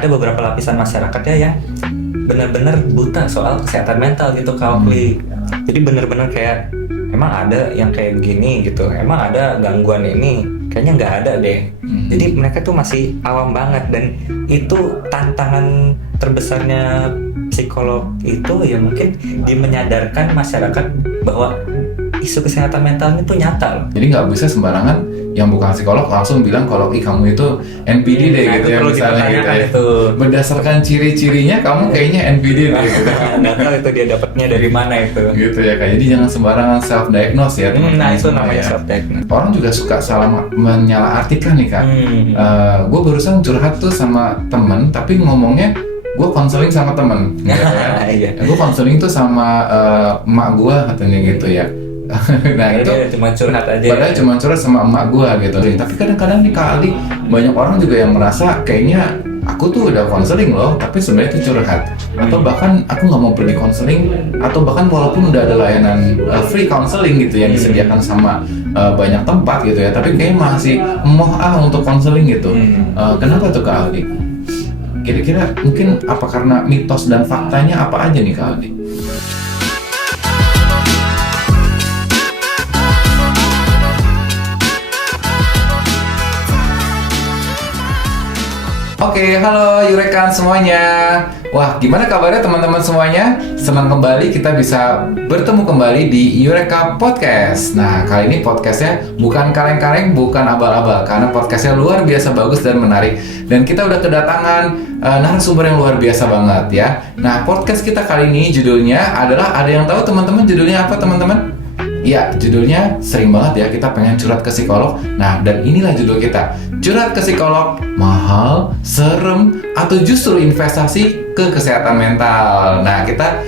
ada beberapa lapisan masyarakatnya yang benar-benar buta soal kesehatan mental gitu Kak Okli. Jadi benar-benar kayak emang ada yang kayak begini gitu, emang ada gangguan ini, kayaknya nggak ada deh. Jadi mereka tuh masih awam banget, dan itu tantangan terbesarnya psikolog itu ya mungkin di menyadarkan masyarakat bahwa isu kesehatan mental itu nyata loh. Jadi nggak bisa sembarangan yang bukan psikolog langsung bilang kalau kamu itu NPD deh gitu ya misalnya gitu ya. Itu. Berdasarkan ciri-cirinya kamu kayaknya NPD deh gitu. Nggak tahu itu dia dapatnya dari mana itu. Gitu ya Kak. Jadi jangan sembarangan self diagnose ya. Nah itu namanya ya. self diagnose. Orang juga suka salah menyalahartikan nih Kak. Gue barusan curhat tuh sama temen tapi ngomongnya gue konseling sama temen gitu ya. Iya. Gue konseling tuh sama emak gue katanya gitu ya. Nah itu cuma curhat aja. Padahal cuma curhat sama emak gue gitu. Tapi kadang-kadang nih Kak Aldi, banyak orang juga yang merasa kayaknya aku tuh udah konseling loh, tapi sebenarnya itu curhat. Atau bahkan aku nggak mau pergi konseling, atau bahkan walaupun udah ada layanan free counseling gitu yang disediakan sama banyak tempat gitu ya, tapi kayaknya masih emoh untuk konseling gitu. Kenapa tuh Kak Aldi? Kira-kira mungkin apa karena mitos dan faktanya apa aja nih Kak Aldi? Oke, halo Yurekan semuanya. Wah, gimana kabarnya teman-teman semuanya? Senang kembali kita bisa bertemu kembali di Eureka Podcast. Nah, kali ini podcastnya bukan kaleng-kaleng, bukan abal-abal, karena podcastnya luar biasa bagus dan menarik. Dan kita udah kedatangan narasumber yang luar biasa banget ya. Nah, podcast kita kali ini judulnya adalah, ada yang tahu teman-teman judulnya apa teman-teman? Ya, judulnya sering banget ya, kita pengen curhat ke psikolog. Nah, dan inilah judul kita, curhat ke psikolog, mahal, serem, atau justru investasi ke kesehatan mental. Nah, kita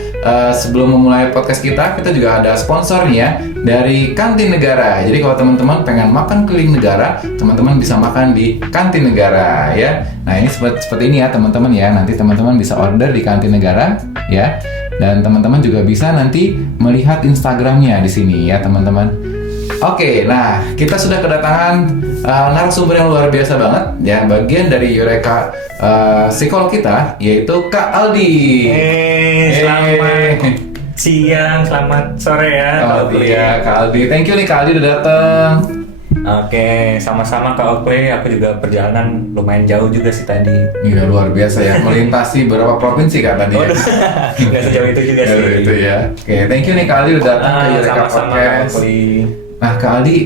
sebelum memulai podcast kita juga ada sponsor nih ya, dari Kantin Negara. Jadi kalau teman-teman pengen makan keliling negara, teman-teman bisa makan di Kantin Negara ya. Nah, ini seperti ini ya teman-teman ya, nanti teman-teman bisa order di Kantin Negara ya. Dan teman-teman juga bisa nanti melihat Instagramnya di sini ya teman-teman. Oke, nah kita sudah kedatangan narasumber yang luar biasa banget ya, bagian dari Eureka psikolog kita, yaitu Kak Aldi. Selamat siang, selamat sore ya. Kak Aldi. Thank you nih Kak Aldi udah datang. Oke, sama-sama Kak Okle. Aku juga perjalanan lumayan jauh juga sih tadi. Iya, luar biasa ya, melintasi beberapa provinsi Kak tadi. Nggak sejauh itu juga sih. Itu ya. Oke, thank you nih Kak Aldi udah datang ke Eureka Podcast. Nah Kak Aldi,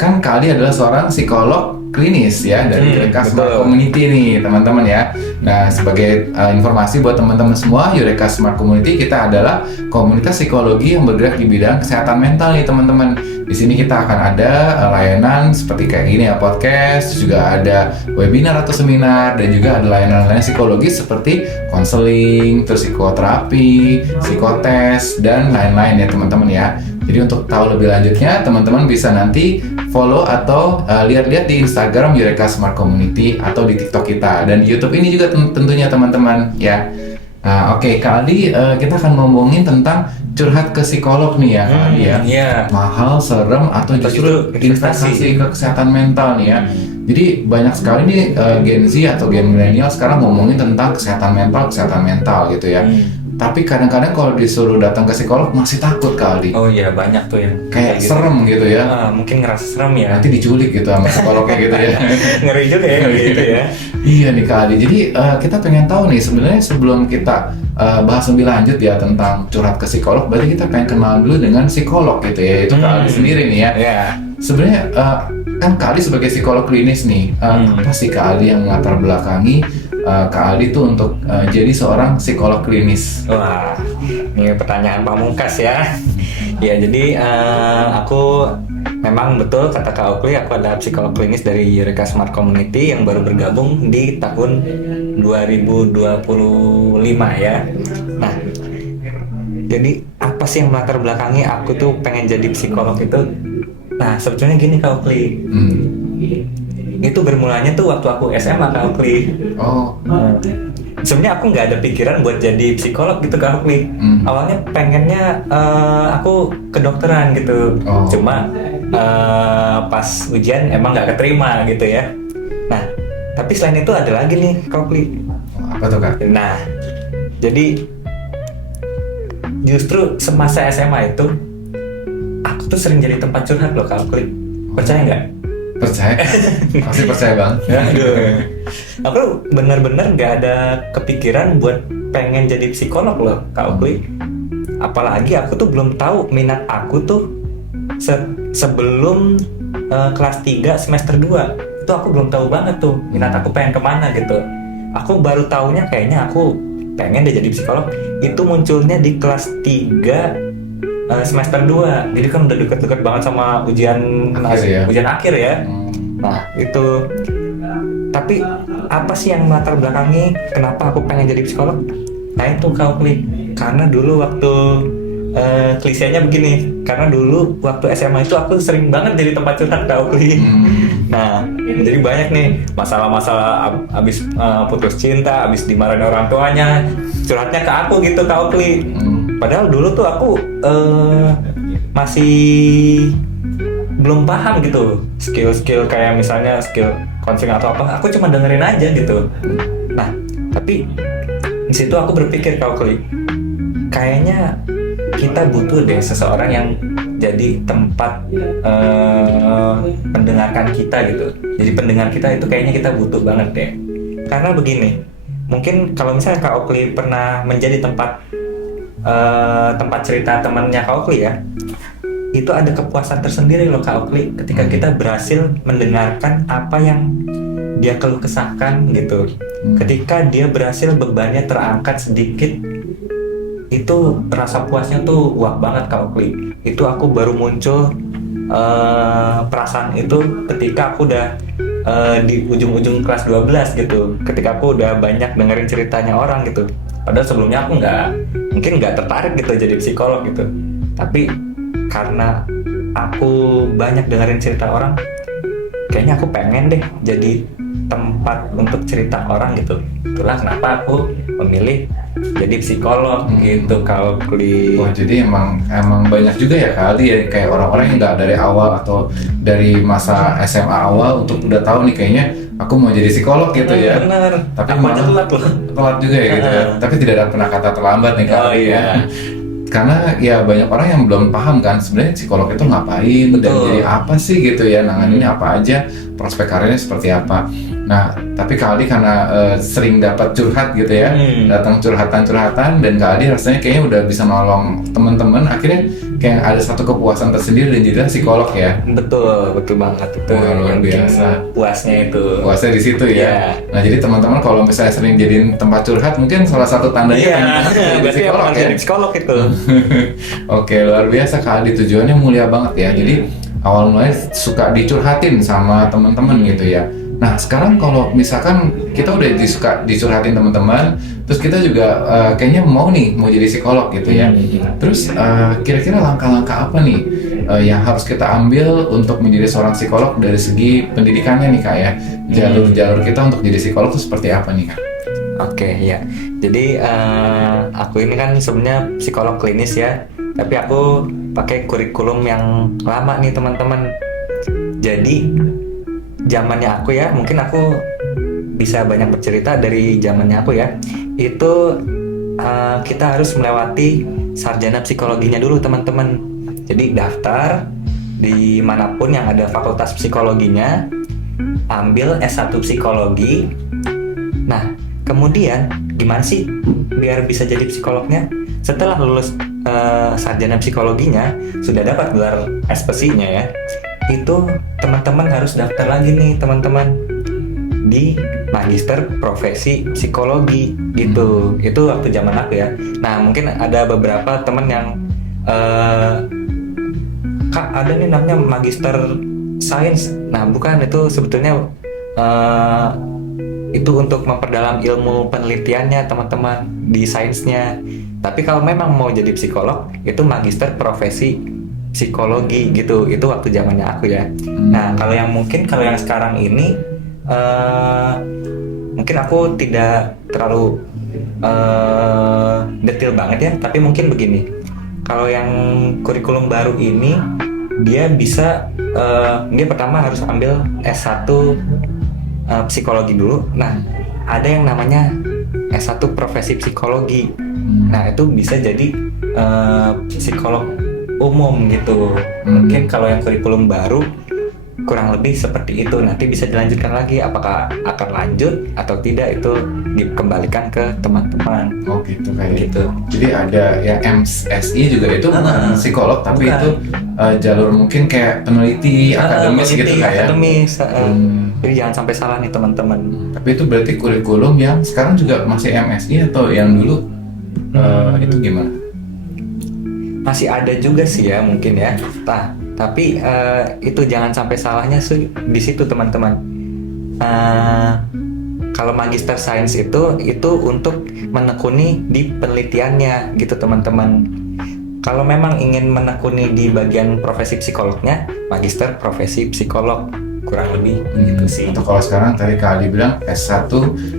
kan Kak Aldi adalah seorang psikolog klinis ya dari Eureka Smart Community nih teman-teman ya. Nah sebagai informasi buat teman-teman semua, Eureka Smart Community kita adalah komunitas psikologi yang bergerak di bidang kesehatan mental nih teman-teman. Di sini kita akan ada layanan seperti kayak gini ya, podcast, juga ada webinar atau seminar, dan juga ada layanan-layanan psikologis seperti konseling, terus psikoterapi, psikotes, dan lain-lain ya teman-teman ya. Jadi untuk tahu lebih lanjutnya, teman-teman bisa nanti follow atau lihat-lihat di Instagram Eureka Smart Community atau di TikTok kita, dan di YouTube ini juga tentunya teman-teman ya. Nah, oke Kak Aldi, kita akan ngomongin tentang curhat ke psikolog nih ya Kak Aldi ya. Iya. Mahal, serem, atau justru investasi ke kesehatan mental nih ya. Jadi banyak sekali nih Gen Z atau Gen milenial sekarang ngomongin tentang kesehatan mental gitu ya. Tapi kadang-kadang kalau disuruh datang ke psikolog masih takut Kak Aldi. Oh iya, banyak tuh yang kayak serem gitu ya. Mungkin ngerasa serem ya. Nanti diculik gitu sama psikolognya gitu ya. Ngeri juga ya gitu ya. Iya nih Kak Aldi. Jadi kita pengen tahu nih, sebenarnya sebelum kita bahas lebih lanjut ya tentang curhat ke psikolog, berarti kita pengen kenal dulu dengan psikolog gitu ya. Itu Kak Aldi sendiri nih ya. Iya. Sebenarnya kan Kak Aldi sebagai psikolog klinis nih, apa sih Kak Aldi yang latar belakangi Kak Aldi tuh untuk jadi seorang psikolog klinis? Wah, ini pertanyaan pamungkas ya. Ya, jadi aku memang betul kata Kak Okli, aku adalah psikolog klinis dari Eureka Smart Community yang baru bergabung di tahun 2025 ya. Nah, jadi apa sih yang melatar belakangi aku tuh pengen jadi psikolog itu? Nah, sebetulnya gini Kak Okli. Itu bermulanya tuh waktu aku SMA Kak Okli. Sebenarnya aku nggak ada pikiran buat jadi psikolog gitu Kak Okli. Awalnya pengennya aku kedokteran gitu. Cuma pas ujian emang nggak keterima gitu ya. Nah, tapi selain itu ada lagi nih Kak Okli. Apa tuh Kak? Nah, jadi justru semasa SMA itu aku tuh sering jadi tempat curhat loh Kak Okli. Percaya nggak? Percaya? Pasti percaya Bang. Aduh. Aku benar-benar nggak ada kepikiran buat pengen jadi psikolog loh Kak Okli. Apalagi aku tuh belum tahu minat aku tuh sebelum kelas 3 semester 2. Itu aku belum tahu banget tuh minat aku pengen kemana gitu. Aku baru taunya kayaknya aku pengen deh jadi psikolog itu munculnya di kelas 3 semester 2. Jadi kan udah deket-deket banget sama ujian ujian akhir ya. Nah itu, tapi apa sih yang melatar belakangi kenapa aku pengen jadi psikolog? Nah itu Kak Okli, karena dulu waktu klisenya begini, karena dulu waktu SMA itu aku sering banget jadi tempat curhat Kak Okli. Nah jadi banyak nih masalah-masalah abis putus cinta, abis dimarahin orang tuanya, curhatnya ke aku gitu Kak Okli. Padahal dulu tuh aku masih belum paham gitu skill-skill kayak misalnya skill counseling atau apa, aku cuma dengerin aja gitu. Nah tapi di situ aku berpikir Kak Okli, kayaknya kita butuh deh seseorang yang jadi tempat pendengarkan kita gitu. Jadi pendengar kita itu kayaknya kita butuh banget deh. Karena begini, mungkin kalau misalnya Kak Okli pernah menjadi tempat cerita temannya Kak Okli ya, itu ada kepuasan tersendiri loh Kak Okli ketika kita berhasil mendengarkan apa yang dia keluh kesahkan gitu. Ketika dia berhasil bebannya terangkat sedikit, itu rasa puasnya tuh wah banget Kak Okli. Itu aku baru muncul perasaan itu ketika aku udah di ujung-ujung kelas 12 gitu, ketika aku udah banyak dengerin ceritanya orang gitu. Padahal sebelumnya aku nggak tertarik gitu jadi psikolog gitu, tapi karena aku banyak dengerin cerita orang, kayaknya aku pengen deh jadi tempat untuk cerita orang gitu. Itulah kenapa aku memilih jadi psikolog gitu Kak Okli. Wah, jadi emang banyak juga ya kali ya kayak orang-orang yang nggak dari awal atau dari masa SMA awal untuk udah tahu nih kayaknya aku mau jadi psikolog gitu ya. Bener. Tapi aku aja malah telat loh. telat juga ya gitu ya. Tapi tidak ada pernah kata terlambat nih Kak. Oh iya. Karena ya banyak orang yang belum paham kan sebenarnya psikolog itu ngapain dan jadi apa sih gitu ya, nanganinnya apa aja, prospek karirnya seperti apa. Nah tapi Kak Aldi karena sering dapat curhat gitu ya, datang curhatan dan Kak Aldi rasanya kayaknya udah bisa nolong teman-teman, akhirnya kayak ada satu kepuasan tersendiri dan jadilah psikolog ya. Betul banget itu. Wah, luar biasa. Puasnya itu. Puasnya di situ ya. Yeah. Nah jadi teman-teman kalau misalnya sering jadiin tempat curhat, mungkin salah satu tandanya teman-teman jadi berarti psikolog emang ya. jadi psikolog itu. Oke, luar biasa Kak Aldi, tujuannya mulia banget ya. Jadi awal mulanya suka dicurhatin sama teman-teman gitu ya. Nah sekarang kalau misalkan kita udah dicurhatin teman-teman, terus kita juga kayaknya mau jadi psikolog gitu ya. Terus kira-kira langkah-langkah apa nih yang harus kita ambil untuk menjadi seorang psikolog dari segi pendidikannya nih Kak ya? Jalur-jalur kita untuk jadi psikolog itu seperti apa nih Kak? Oke ya, jadi aku ini kan sebenarnya psikolog klinis ya, tapi aku pakai kurikulum yang lama nih teman-teman. Jadi zamannya aku ya, mungkin aku bisa banyak bercerita dari zamannya aku ya. Itu kita harus melewati sarjana psikologinya dulu teman-teman. Jadi daftar di manapun yang ada fakultas psikologinya, ambil S1 psikologi. Nah kemudian gimana sih biar bisa jadi psikolognya? Setelah lulus sarjana psikologinya, sudah dapat gelar SPSI-nya ya, itu teman-teman harus daftar lagi nih teman-teman di Magister Profesi Psikologi gitu. Itu waktu zaman aku ya. Nah mungkin ada beberapa teman yang Kak ada nih namanya Magister Sains. Nah bukan, itu sebetulnya itu untuk memperdalam ilmu penelitiannya teman-teman di sainsnya. Tapi kalau memang mau jadi psikolog, itu Magister Profesi Psikologi gitu. Itu waktu zamannya aku ya. Nah kalau yang sekarang ini mungkin aku tidak terlalu detail banget ya, tapi mungkin begini. Kalau yang kurikulum baru ini, dia bisa dia pertama harus ambil S1 psikologi dulu. Nah ada yang namanya S1 profesi psikologi. Nah itu bisa jadi psikolog umum gitu. Mungkin kalau yang kurikulum baru kurang lebih seperti itu. Nanti bisa dilanjutkan lagi, apakah akan lanjut atau tidak itu dikembalikan ke teman-teman. Oh gitu kayak Gitu. Jadi ada yang MSI juga itu bukan psikolog tapi bukan. itu jalur mungkin kayak peneliti akademis gitu Peneliti, kayak ya. akademis. Jadi jangan sampai salah nih teman-teman. Tapi itu berarti kurikulum yang sekarang juga masih MSI atau yang dulu itu gimana? Masih ada juga sih ya mungkin ya. Tapi itu jangan sampai salahnya sih di situ teman-teman. Kalau magister sains itu untuk menekuni di penelitiannya gitu teman-teman. Kalau memang ingin menekuni di bagian profesi psikolognya, magister profesi psikolog kurang lebih gitu sih. Atau kalau sekarang tadi Kak Aldi bilang S1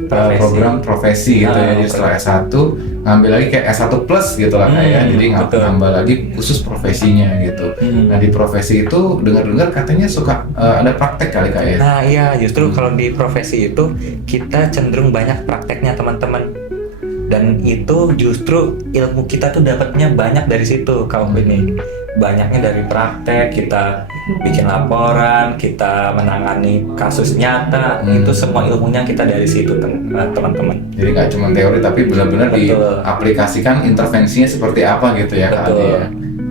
program profesi gitu ya. Jadi setelah S1 ngambil lagi kayak S1 plus gitu lah kayak. Jadi nambah lagi khusus profesinya gitu. Nah di profesi itu dengar-dengar katanya suka ada praktek kali Kak ya. Nah iya, justru kalau di profesi itu kita cenderung banyak prakteknya teman-teman. Dan itu justru ilmu kita tuh dapatnya banyak dari situ kalau ini. Banyaknya dari praktek, kita bikin laporan, kita menangani kasus nyata, itu semua ilmunya kita dari situ teman-teman. Jadi nggak cuma teori tapi benar-benar diaplikasikan intervensinya seperti apa gitu ya Kak Aldi ya.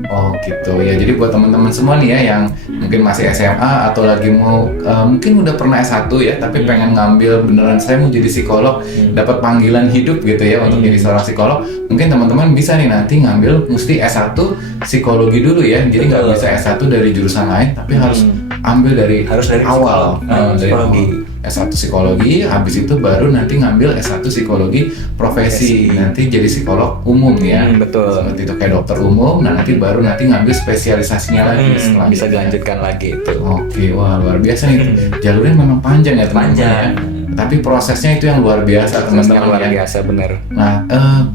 Oh gitu ya, jadi buat teman-teman semua nih ya yang mungkin masih SMA atau lagi mau mungkin udah pernah S1 ya tapi pengen ngambil beneran saya mau jadi psikolog, dapat panggilan hidup gitu ya untuk jadi seorang psikolog, mungkin teman-teman bisa nih nanti ngambil mesti S1 psikologi dulu ya, jadi nggak bisa S1 dari jurusan lain tapi harus ambil dari awal dari psikologi. S1 psikologi, habis itu baru nanti ngambil S1 psikologi profesi, nanti jadi psikolog umum ya. Betul. Seperti itu kayak dokter umum, nah nanti baru ngambil spesialisasinya lagi setelah bisa dilanjutkan lagi itu. Oke, wah luar biasa nih. Jalurnya memang panjang ya teman-teman ya. Tapi prosesnya itu yang luar biasa teman-teman luar ya. biasa bener. Nah,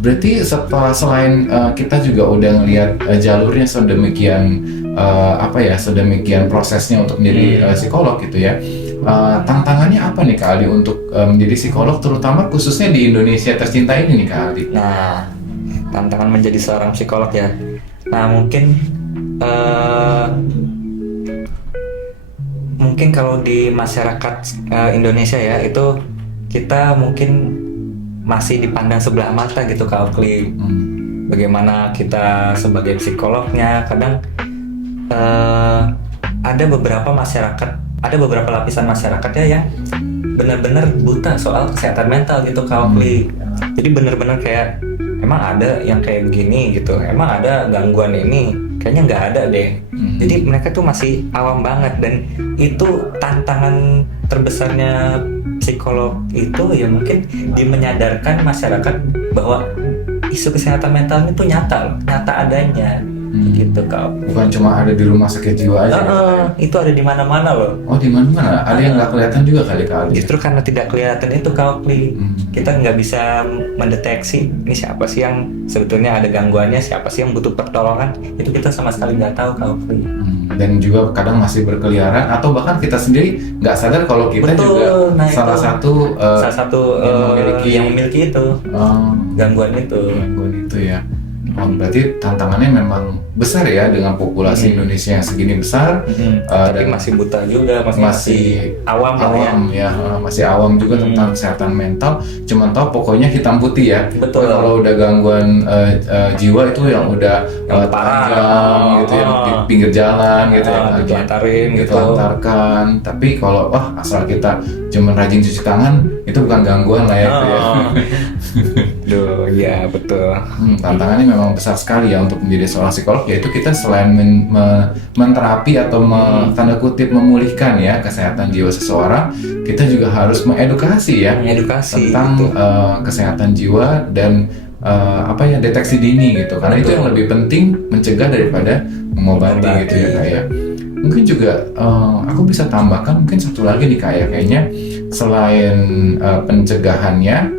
berarti selain kita juga udah ngelihat jalurnya sedemikian sedemikian prosesnya untuk menjadi psikolog gitu ya. Tantangannya apa nih Kak Aldi untuk menjadi psikolog terutama khususnya di Indonesia tercinta ini nih Kak Aldi? Nah, tantangan menjadi seorang psikolog ya. Nah, mungkin kalau di masyarakat Indonesia ya itu kita mungkin masih dipandang sebelah mata gitu Kak Okli. Bagaimana kita sebagai psikolognya kadang ada beberapa lapisan masyarakat ya yang benar-benar buta soal kesehatan mental gitu Kak Okli. Jadi benar-benar kayak emang ada yang kayak begini gitu, emang ada gangguan ini, kayaknya nggak ada deh. Jadi mereka tuh masih awam banget dan itu tantangan terbesarnya psikolog itu ya mungkin menyadarkan masyarakat bahwa isu kesehatan mental itu nyata adanya. Gitu Kak. Bukan cuma ada di rumah sakit jiwa aja. Itu ada di mana-mana loh. Oh di mana-mana? Ada yang nggak kelihatan juga kali Kak Aldi? Justru karena tidak kelihatan itu Kak Okli, kita nggak bisa mendeteksi ini siapa sih yang sebetulnya ada gangguannya, siapa sih yang butuh pertolongan, itu kita sama sekali nggak tahu Kak Okli. Dan juga kadang masih berkeliaran atau bahkan kita sendiri nggak sadar kalau kita juga salah satu yang memiliki itu gangguan itu ya. Oh, berarti tantangannya memang besar ya dengan populasi Indonesia yang segini besar, tapi dan masih buta juga, masih awam ya, masih awam juga tentang kesehatan mental. Cuman tahu pokoknya hitam putih ya. Betul. Kalau udah gangguan jiwa itu yang udah telanjang gitu ya, di pinggir jalan gitu ya, ditelantarkan. Tapi kalau asal kita cuman rajin cuci tangan itu bukan gangguan lah ya. Duh, ya betul. Tantangannya memang besar sekali ya untuk menjadi seorang psikolog, yaitu kita selain menterapi atau tanda kutip memulihkan ya kesehatan jiwa seseorang, kita juga harus mengedukasi tentang kesehatan jiwa dan deteksi dini gitu, karena itu yang lebih penting mencegah daripada mengobati gitu ya kayak. Mungkin juga aku bisa tambahkan mungkin satu lagi nih kayaknya selain pencegahannya,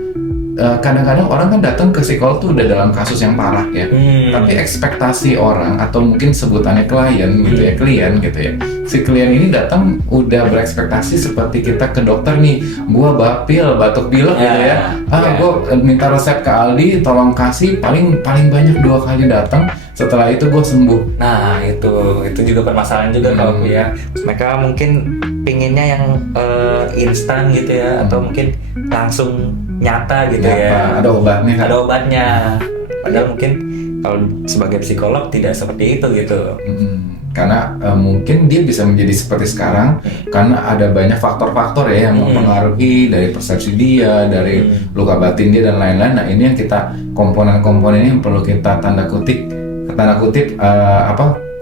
kadang-kadang orang kan datang ke psikolog tuh udah dalam kasus yang parah ya. Tapi ekspektasi orang atau mungkin sebutannya klien gitu ya, klien gitu ya. Si klien ini datang udah berekspektasi seperti kita ke dokter nih, gua bapil, batuk pilek gitu ya. Gua minta resep ke Aldi, tolong kasih, paling banyak 2 kali datang. Setelah itu gue sembuh. Nah itu juga permasalahan juga kalau aku ya. Mereka mungkin pinginnya yang instan gitu ya, atau mungkin langsung nyata gitu ya. Ada obatnya kan? Ada obatnya. Padahal mungkin kalau sebagai psikolog tidak seperti itu gitu. Karena mungkin dia bisa menjadi seperti sekarang karena ada banyak faktor-faktor ya yang mempengaruhi, dari persepsi dia, dari luka batin dia dan lain-lain. Nah ini yang kita komponen-komponen ini yang perlu kita tanda kutip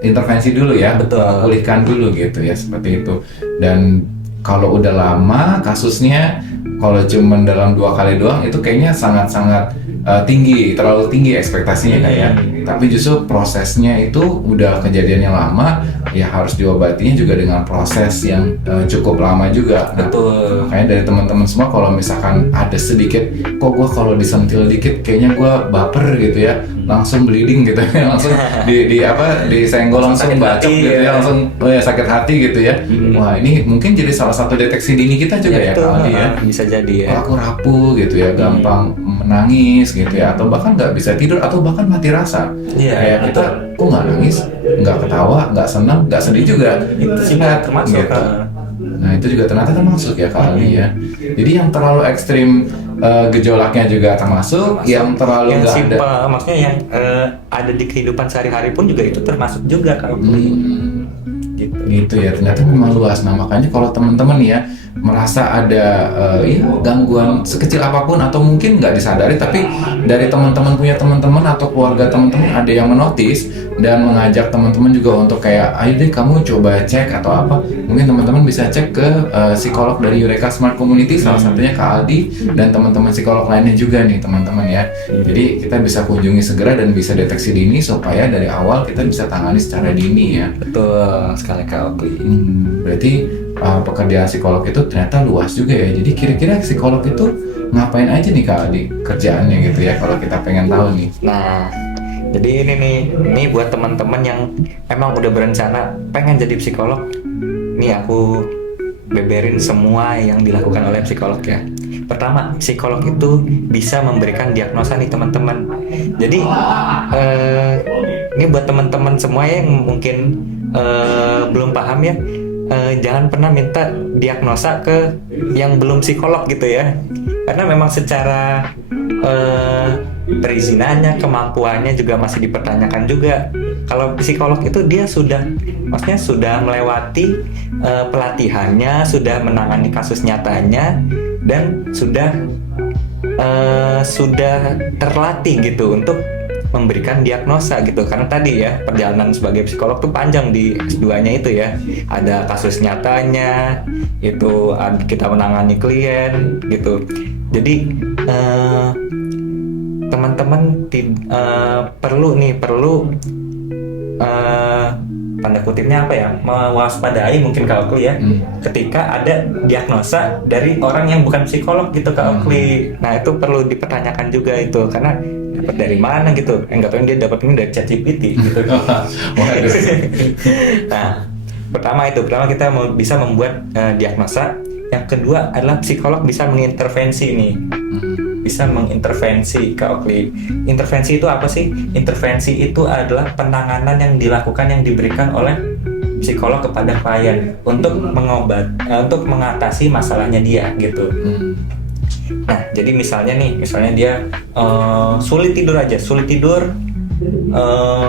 intervensi dulu ya, pulihkan dulu gitu ya, seperti itu. Dan kalau udah lama kasusnya, kalau cuma dalam 2 kali doang itu kayaknya sangat-sangat tinggi, terlalu tinggi ekspektasinya kayak. Tapi justru prosesnya itu udah kejadiannya lama, ya harus diobatinya juga dengan proses yang cukup lama juga. Betul. Makanya dari teman-teman semua kalau misalkan ada sedikit, kok gue kalau disentil dikit kayaknya gue baper gitu ya, langsung bleeding gitu ya, langsung disenggol langsung bacok gitu ya, langsung sakit hati gitu ya. Wah ini mungkin jadi salah satu deteksi dini kita juga ya kali ya. Bisa jadi ya. Aku rapuh gitu ya, gampang menangis gitu ya, atau bahkan nggak bisa tidur, atau bahkan mati rasa. Kayak kita kok nggak nangis, nggak ketawa, nggak senang, nggak sedih juga. Itu sih termasuk gitu. Nah itu juga ternyata termasuk ya kali ya. Jadi yang terlalu ekstrim gejolaknya juga termasuk, yang terlalu yang nggak simple, ada. maksudnya yang ada di kehidupan sehari-hari pun juga itu termasuk juga kalau Gitu ya, ternyata memang luas. Nah makanya kalau teman-teman ya merasa ada gangguan sekecil apapun, atau mungkin nggak disadari tapi dari teman-teman punya teman-teman atau keluarga teman-teman ada yang menotis dan mengajak teman-teman juga untuk kayak ayo deh kamu coba cek atau apa, mungkin teman-teman bisa cek ke psikolog dari Eureka Smart Community, salah satunya Kak Aldi dan teman-teman psikolog lainnya juga nih teman-teman ya. Jadi kita bisa kunjungi segera dan bisa deteksi dini supaya dari awal kita bisa tangani secara dini ya. Betul sekali Kak Okli. Berarti pekerjaan psikolog itu ternyata luas juga ya. Jadi kira-kira psikolog itu ngapain aja nih Kak Aldi kerjaannya gitu ya, kalau kita pengen tahu nih. Nah, jadi ini buat teman-teman yang emang udah berencana pengen jadi psikolog. Nih aku beberin semua yang dilakukan oleh psikolog ya. Pertama, psikolog itu bisa memberikan diagnosa nih teman-teman. Jadi ini buat teman-teman semua yang mungkin belum paham ya, jangan pernah minta diagnosa ke yang belum psikolog gitu ya, karena memang secara perizinannya, kemampuannya juga masih dipertanyakan juga. Kalau psikolog itu dia maksudnya sudah melewati pelatihannya, sudah menangani kasus nyatanya, dan sudah terlatih gitu untuk memberikan diagnosa gitu. Karena tadi ya perjalanan sebagai psikolog tuh panjang di S2-nya itu ya, ada kasus nyatanya, itu kita menangani klien gitu. Jadi teman-teman perlu tanda kutipnya apa ya, mewaspadai mungkin Kak Okli ya, ketika ada diagnosa dari orang yang bukan psikolog gitu Kak Okli. Nah itu perlu dipertanyakan juga itu, karena dapat dari mana gitu, nggak tahu dia dapat ini dari ChatGPT gitu. Nah pertama kita bisa membuat diagnosa. Yang kedua adalah psikolog bisa mengintervensi nih, bisa mengintervensi Kak Okli. Intervensi itu apa sih? Intervensi itu adalah penanganan yang dilakukan, yang diberikan oleh psikolog kepada klien untuk untuk mengatasi masalahnya dia gitu. Nah, jadi misalnya dia sulit tidur.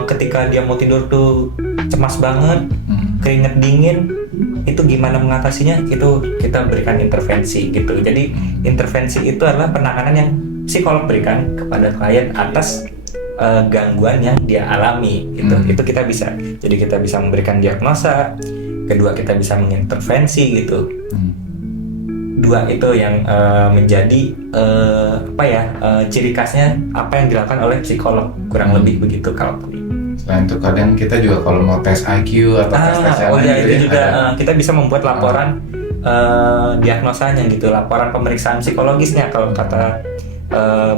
Ketika dia mau tidur tuh cemas banget, keringet dingin. Itu gimana mengatasinya? Itu kita berikan intervensi gitu. Jadi intervensi itu adalah penanganan yang psikolog berikan kepada klien atas gangguan yang dia alami gitu. Itu kita bisa. Jadi kita bisa memberikan diagnosa, kedua kita bisa mengintervensi gitu. Dua itu yang menjadi ciri khasnya apa yang dilakukan oleh psikolog, kurang lebih begitu kalau. Selain itu kadang kita juga kalau mau tes IQ atau tes lain itu juga kita bisa membuat laporan diagnosanya gitu, laporan pemeriksaan psikologisnya kalau kata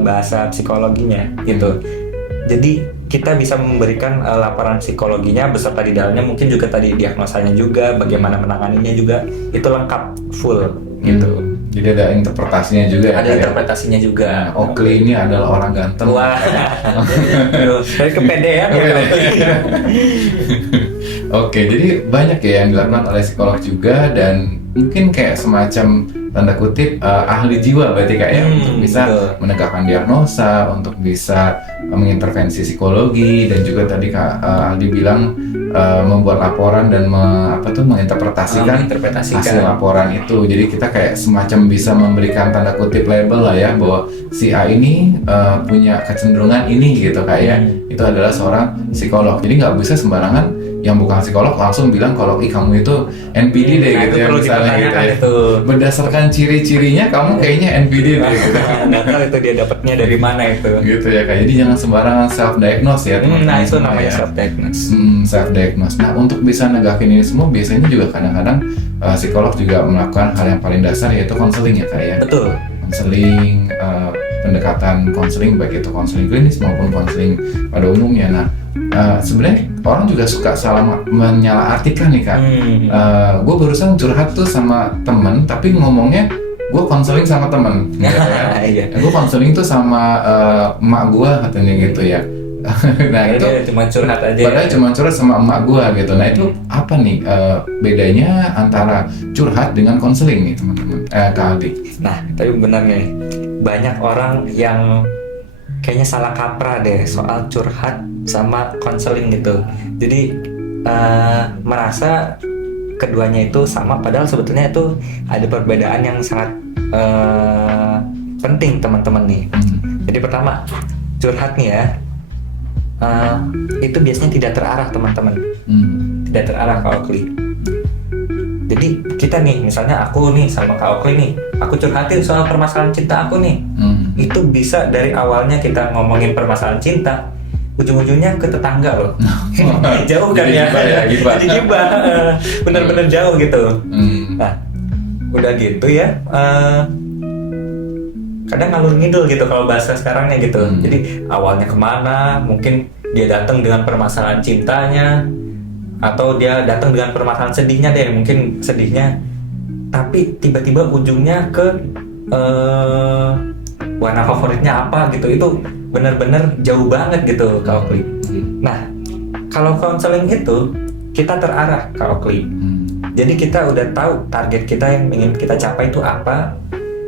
bahasa psikologinya gitu. Jadi kita bisa memberikan laporan psikologinya beserta di dalamnya, mungkin juga tadi diagnosanya juga, bagaimana menanganinya juga, itu lengkap full gitu. Jadi ada interpretasinya juga ya. Ada interpretasinya juga. Oakley ini adalah orang ganteng. Wah, dari kepedean ya. Oke, jadi banyak ya yang dilakukan oleh psikolog juga, dan mungkin kayak semacam tanda kutip ahli jiwa berarti Kak ya, untuk bisa betul. menegakkan diagnosa, untuk bisa mengintervensi psikologi, dan juga tadi Kak Aldi bilang membuat laporan dan menginterpretasikan hasil laporan itu. Jadi kita kayak semacam bisa memberikan tanda kutip label lah ya, bahwa si A ini punya kecenderungan ini gitu Kak ya. Itu adalah seorang psikolog. Jadi nggak bisa sembarangan yang bukan psikolog langsung bilang kalau kamu itu NPD deh gitu ya, misalnya gitu ya. Itu. Berdasarkan ciri-cirinya kamu kayaknya NPD deh gitu. Nggak tahu itu dia dapatnya dari mana itu. Gitu ya Kak. Jadi jangan sembarangan self diagnose ya teman-teman. Nah itu semua namanya ya. self diagnose. Self diagnose. Nah untuk bisa negakin ini semua biasanya juga kadang-kadang psikolog juga melakukan hal yang paling dasar, yaitu konseling ya Kak ya. Betul. Konseling, pendekatan konseling baik itu konseling klinis maupun konseling pada umumnya. Nah sebenarnya orang juga suka salah menyalahartikan nih Kak. Gue barusan curhat tuh sama temen, tapi ngomongnya gue konseling sama temen gitu ya. Iya. Gue konseling tuh sama emak gue katanya gitu ya. Nah itu cuma curhat aja. padahal cuma curhat sama emak gue gitu. Nah itu apa nih bedanya antara curhat dengan konseling nih teman-teman, Kak Aldi? Nah tapi benar nih, banyak orang yang kayaknya salah kaprah deh soal curhat sama konseling gitu. Jadi merasa keduanya itu sama, padahal sebetulnya itu ada perbedaan yang sangat penting teman-teman nih. Jadi pertama, curhat nih ya, itu biasanya tidak terarah teman-teman. Tidak terarah Kak Oakley. Jadi kita nih, misalnya aku nih sama Kak Oakley nih, aku curhatin soal permasalahan cinta aku nih. Itu bisa dari awalnya kita ngomongin permasalahan cinta, ujung-ujungnya ke tetangga loh. Jauh kan ya? Jadi gibah. Bener-bener jauh gitu. Nah, udah gitu ya, kadang ngalur ngidul gitu kalau bahasa sekarangnya gitu. Jadi awalnya kemana, mungkin dia datang dengan permasalahan cintanya, atau dia datang dengan permasalahan sedihnya deh, mungkin sedihnya, tapi tiba-tiba ujungnya ke warna favoritnya apa gitu. Itu benar-benar jauh banget gitu Kak Oakley. Nah kalau konseling itu kita terarah Kak Oakley. Jadi kita udah tahu target kita yang ingin kita capai itu apa,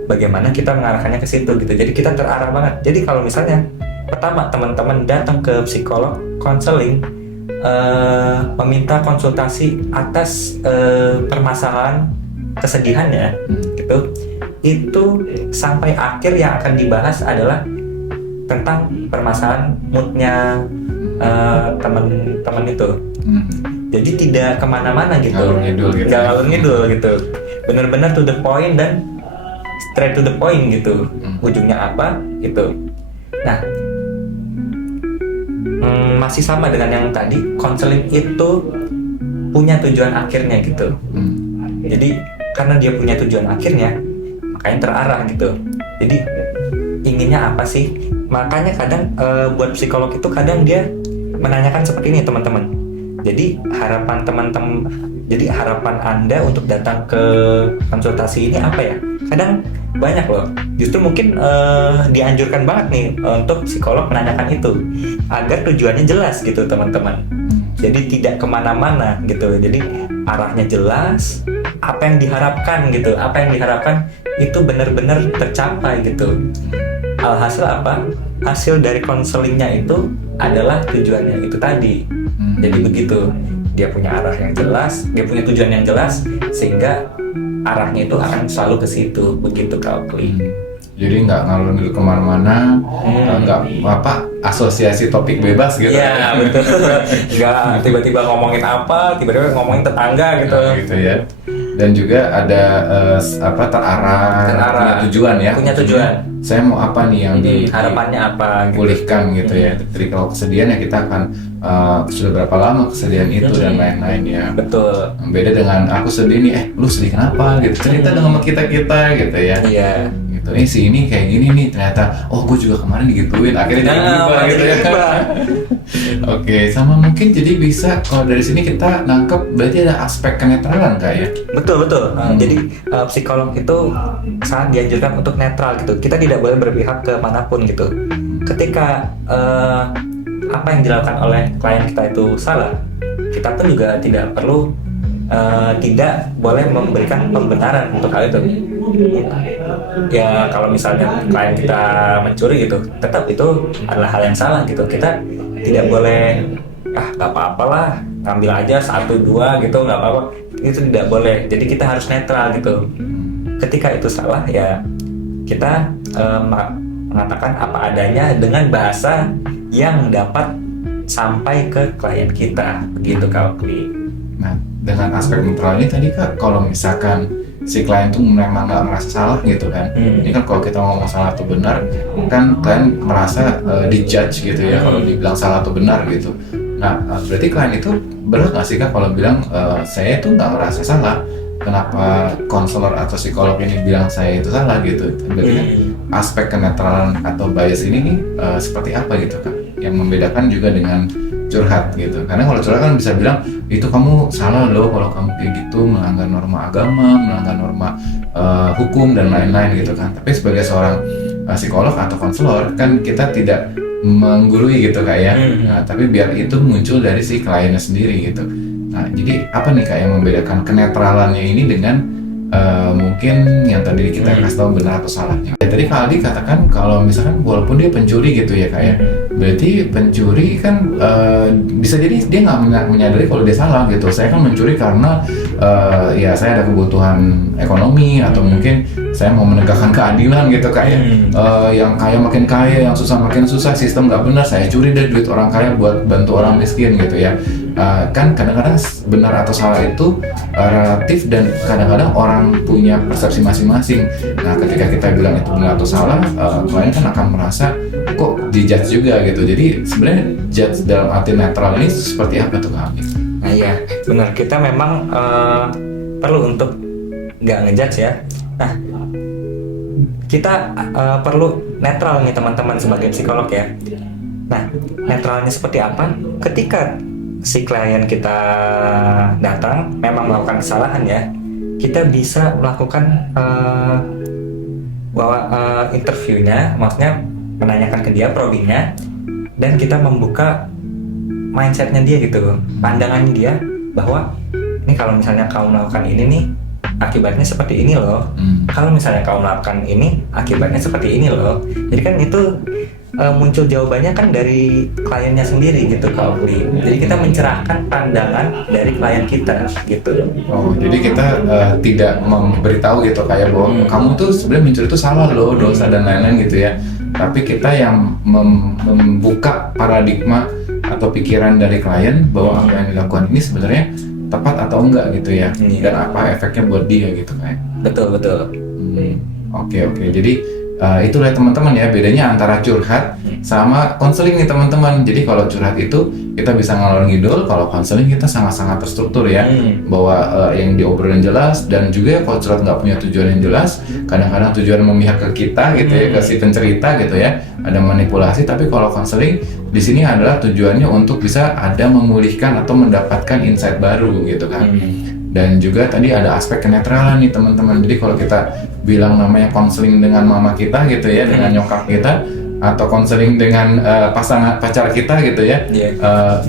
bagaimana kita mengarahkannya ke situ gitu. Jadi kita terarah banget. Jadi kalau misalnya pertama teman-teman datang ke psikolog konseling, meminta konsultasi atas permasalahan kesedihannya gitu, itu sampai akhir yang akan dibahas adalah tentang permasalahan moodnya teman-teman itu. Jadi tidak kemana-mana gitu, nggak ngalur ngidul gitu, benar-benar to the point dan straight to the point gitu. Ujungnya apa gitu. Nah masih sama dengan yang tadi, konseling itu punya tujuan akhirnya gitu. Jadi karena dia punya tujuan akhirnya, makanya terarah gitu. Jadi inginnya apa sih? Makanya kadang buat psikolog itu kadang dia menanyakan seperti ini teman-teman. Jadi harapan teman-teman, jadi harapan Anda untuk datang ke konsultasi ini apa ya? Kadang banyak loh. Justru mungkin dianjurkan banget nih untuk psikolog menanyakan itu agar tujuannya jelas gitu teman-teman. Jadi tidak kemana-mana gitu. Jadi arahnya jelas, apa yang diharapkan gitu, apa yang diharapkan itu benar-benar tercapai gitu. Alhasil apa? Hasil dari konselingnya itu adalah tujuannya itu tadi. Jadi begitu, dia punya arah yang jelas, dia punya tujuan yang jelas, sehingga arahnya itu akan selalu ke situ. Begitu Kak Oakley. Jadi nggak ngalur ngidul kemana-mana, nggak asosiasi topik bebas gitu. Iya betul. Nggak tiba-tiba ngomongin apa, tiba-tiba ngomongin tetangga gitu. Gitu ya. Dan juga ada terarah, punya tujuan ya. Punya tujuan. Saya mau apa nih yang harapannya apa? Pulihkan gitu ya. Jadi kalau kesedihan ya kita akan sudah berapa lama kesedihan itu dan lain-lain ya. Betul. Beda dengan aku sedih nih, lu sedih kenapa? Gitu. Cerita dengan kita gitu ya. Iya. Gitu. gitu. Si ini kayak gini nih ternyata, oh gue juga kemarin digituin, akhirnya jadi gibah gitu ya. Oke, sama mungkin jadi bisa kalau dari sini kita nangkep berarti ada aspek kenetralan Kak ya. Betul. Jadi psikolog itu sangat dianjurkan untuk netral gitu. Kita tidak boleh berpihak ke manapun gitu. Ketika apa yang dilakukan oleh klien kita itu salah, kita pun juga tidak perlu tidak boleh memberikan pembenaran untuk hal itu. Ya kalau misalnya klien kita mencuri gitu, tetap itu adalah hal yang salah gitu. Kita tidak boleh nggak apa-apalah, ngambil aja 1-2 gitu, nggak apa-apa, itu tidak boleh. Jadi kita harus netral gitu. Ketika itu salah ya kita mengatakan apa adanya dengan bahasa yang dapat sampai ke klien kita, begitu Kak Okli. Nah, dengan aspek netral ini tadi Kak, kalau misalkan si klien tuh memang nggak merasa salah gitu kan, ini kan kalau kita ngomong salah atau benar, kan klien merasa dijudge gitu ya, kalau dibilang salah atau benar gitu. Nah, berarti klien itu berat nggak sih Kak kalau bilang saya tuh nggak merasa salah, kenapa konselor atau psikolog ini bilang saya itu salah gitu? Berarti kan aspek kenetralan atau bias ini nih seperti apa gitu Kak, yang membedakan juga dengan curhat gitu. Karena kalau curhat kan bisa bilang itu kamu salah loh kalau kamu kayak gitu, melanggar norma agama, melanggar norma hukum dan lain-lain gitu kan. Tapi sebagai seorang psikolog atau konselor kan kita tidak menggurui gitu Kak ya. Nah, tapi biar itu muncul dari si kliennya sendiri gitu. Nah, jadi apa nih Kak yang membedakan kenetralannya ini dengan mungkin yang tadi kita kasih tahu benar atau salahnya. Ya, tadi Kak Aldi katakan kalau misalkan walaupun dia pencuri gitu ya Kak ya, berarti pencuri kan bisa jadi dia nggak menyadari kalau dia salah gitu. Saya kan mencuri karena ya saya ada kebutuhan ekonomi atau mungkin saya mau menegakkan keadilan gitu Kak ya. Yang kaya makin kaya, yang susah makin susah, sistem nggak benar, saya curi deh duit orang kaya buat bantu orang miskin gitu ya. Kan kadang-kadang benar atau salah itu relatif dan kadang-kadang orang punya persepsi masing-masing. Nah, ketika kita bilang itu benar atau salah, klien kan akan merasa kok dijudge juga gitu. Jadi sebenarnya judge dalam arti netral ini seperti apa tuh Kak? Nah iya, benar, kita memang perlu untuk nggak ngejudge ya. Nah, kita perlu netral nih teman-teman sebagai psikolog ya. Nah, netralnya seperti apa? Ketika si klien kita datang memang melakukan kesalahan ya, kita bisa melakukan interviewnya, maksudnya menanyakan ke dia probingnya, dan kita membuka mindsetnya dia gitu, pandangannya dia bahwa ini kalau misalnya kamu melakukan ini nih akibatnya seperti ini loh, kalau misalnya kamu melakukan ini akibatnya seperti ini loh. Jadi kan itu muncul jawabannya kan dari kliennya sendiri gitu Kak Okli. Jadi kita mencerahkan pandangan dari klien kita gitu. Oh, jadi kita tidak memberitahu gitu kayak bahwa kamu tuh sebenarnya mencuri itu salah loh, dosa dan lain-lain gitu ya. Tapi kita yang membuka paradigma atau pikiran dari klien bahwa apa yang dilakukan ini sebenarnya tepat atau enggak gitu ya, dan apa efeknya buat dia gitu kayak. Betul. Oke. Jadi itulah teman-teman ya bedanya antara curhat sama konseling nih teman-teman. Jadi kalau curhat itu kita bisa ngalor ngidul, kalau konseling kita sangat-sangat terstruktur ya, bahwa yang diobrolin jelas, dan juga kalau curhat nggak punya tujuan yang jelas, kadang-kadang tujuan memihak ke kita gitu ya, ke si pencerita gitu ya, ada manipulasi. Tapi kalau konseling di sini adalah tujuannya untuk bisa ada memulihkan atau mendapatkan insight baru gitu kan. Dan juga tadi ada aspek kenetralan nih teman-teman. Jadi kalau kita bilang namanya konseling dengan mama kita gitu ya, dengan nyokap kita, atau konseling dengan pacar kita gitu ya,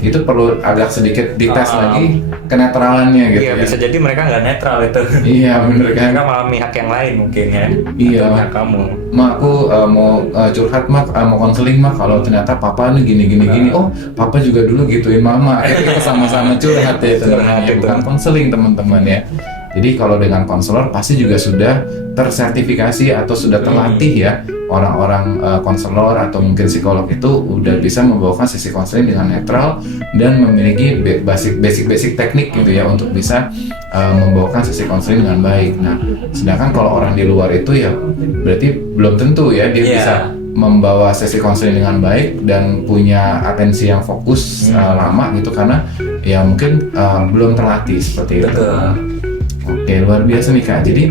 itu perlu agak sedikit dites lagi kenetralannya gitu. Iya, ya. bisa jadi mereka nggak netral itu. Iya bener kan. Mereka malah pihak yang lain mungkin ya. Iya. Atau pihak kamu. Aku mau curhat mau konseling kalau ternyata papa nih gini. Oh, papa juga dulu gituin mama. Akhirnya kita sama-sama curhat ya sebenarnya, bukan konseling teman-teman ya. Jadi kalau dengan konselor pasti juga sudah tersertifikasi atau sudah terlatih ya, orang-orang konselor atau mungkin psikolog itu udah bisa membawakan sesi konseling dengan netral dan memiliki basic teknik gitu ya untuk bisa membawakan sesi konseling dengan baik. Nah, sedangkan kalau orang di luar itu ya berarti belum tentu ya dia bisa membawa sesi konseling dengan baik dan punya atensi yang fokus lama gitu, karena ya mungkin belum terlatih seperti itu. Betul. Oke, luar biasa nih Kak. Jadi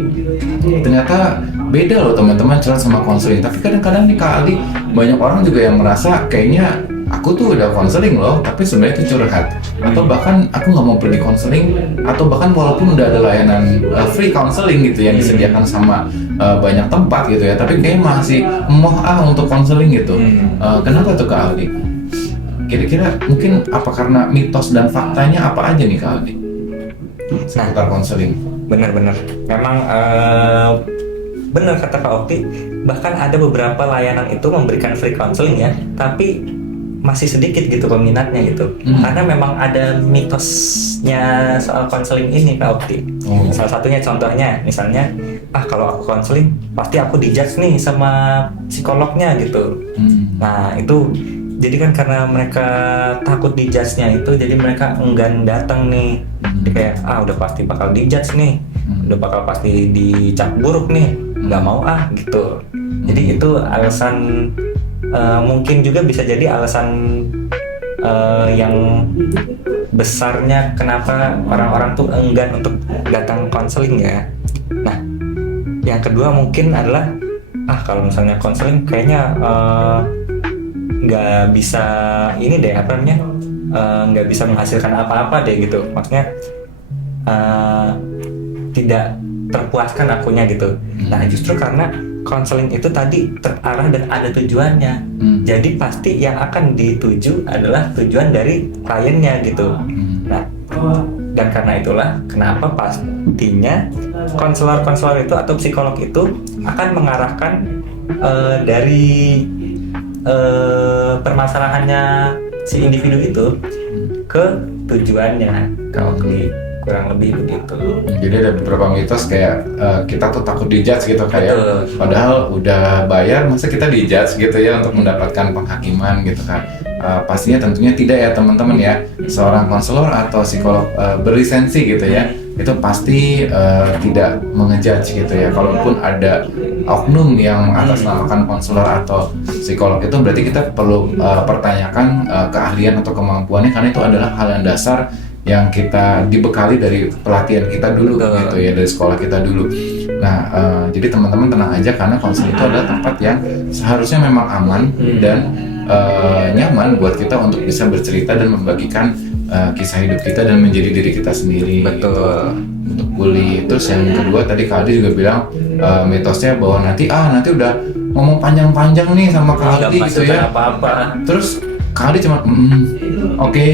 ternyata beda loh teman-teman curhat sama konseling. Tapi kadang-kadang nih Kak Aldi, banyak orang juga yang merasa kayaknya aku tuh udah konseling loh, tapi sebenarnya itu curhat. Atau bahkan aku nggak mau pergi konseling, atau bahkan walaupun udah ada layanan free counseling gitu yang disediakan sama banyak tempat gitu ya, tapi kayaknya masih untuk konseling gitu. Kenapa tuh Kak Aldi? Kira-kira mungkin apa karena mitos dan faktanya apa aja nih Kak Aldi seputar konseling? Benar-benar. Memang benar kata Kak Okti, bahkan ada beberapa layanan itu memberikan free counseling ya, tapi masih sedikit gitu peminatnya gitu. Karena memang ada mitosnya soal konseling ini Kak Okti. Salah satunya contohnya misalnya, kalau aku konseling pasti aku dijudge nih sama psikolognya gitu. Nah itu jadi kan karena mereka takut dijudge-nya itu, jadi mereka enggan datang nih. Jadi kayak udah pasti bakal dijudge nih, udah bakal pasti dicap buruk nih, nggak mau gitu. Jadi itu alasan, mungkin juga bisa jadi alasan yang besarnya kenapa orang-orang tuh enggan untuk datang konseling ya. Nah, yang kedua mungkin adalah kalau misalnya konseling kayaknya nggak bisa ini deh, apa namanya, nggak bisa menghasilkan apa-apa deh gitu. Maksudnya tidak terpuaskan akunya gitu. Nah justru karena konseling itu tadi terarah dan ada tujuannya. Jadi pasti yang akan dituju adalah tujuan dari kliennya gitu. Nah, dan karena itulah kenapa pastinya konselor-konselor itu atau psikolog itu akan mengarahkan dari permasalahannya si individu itu ke tujuannya. Kalau kurang lebih begitu. Jadi ada beberapa mitos kayak kita tuh takut dijudge gitu kayak, padahal udah bayar masa kita dijudge gitu ya untuk mendapatkan penghakiman gitu kan. Pastinya tentunya tidak ya teman-teman ya. Seorang konselor atau psikolog berlisensi gitu ya, itu pasti tidak mengejudge gitu ya. Kalaupun ada oknum yang atasnamakan konselor atau psikolog, itu berarti kita perlu pertanyakan keahlian atau kemampuannya, karena itu adalah hal yang dasar yang kita dibekali dari pelatihan kita dulu gitu ya, dari sekolah kita dulu. Nah, jadi teman-teman tenang aja, karena konseling itu adalah tempat yang seharusnya memang aman dan nyaman buat kita untuk bisa bercerita dan membagikan kisah hidup kita dan menjadi diri kita sendiri. Betul. Untuk pulih. Terus yang kedua tadi Kak Aldi juga bilang mitosnya bahwa nanti udah ngomong panjang-panjang nih sama Kak Aldi gitu ya. Apa-apa. Terus Kak Aldi cuma oke,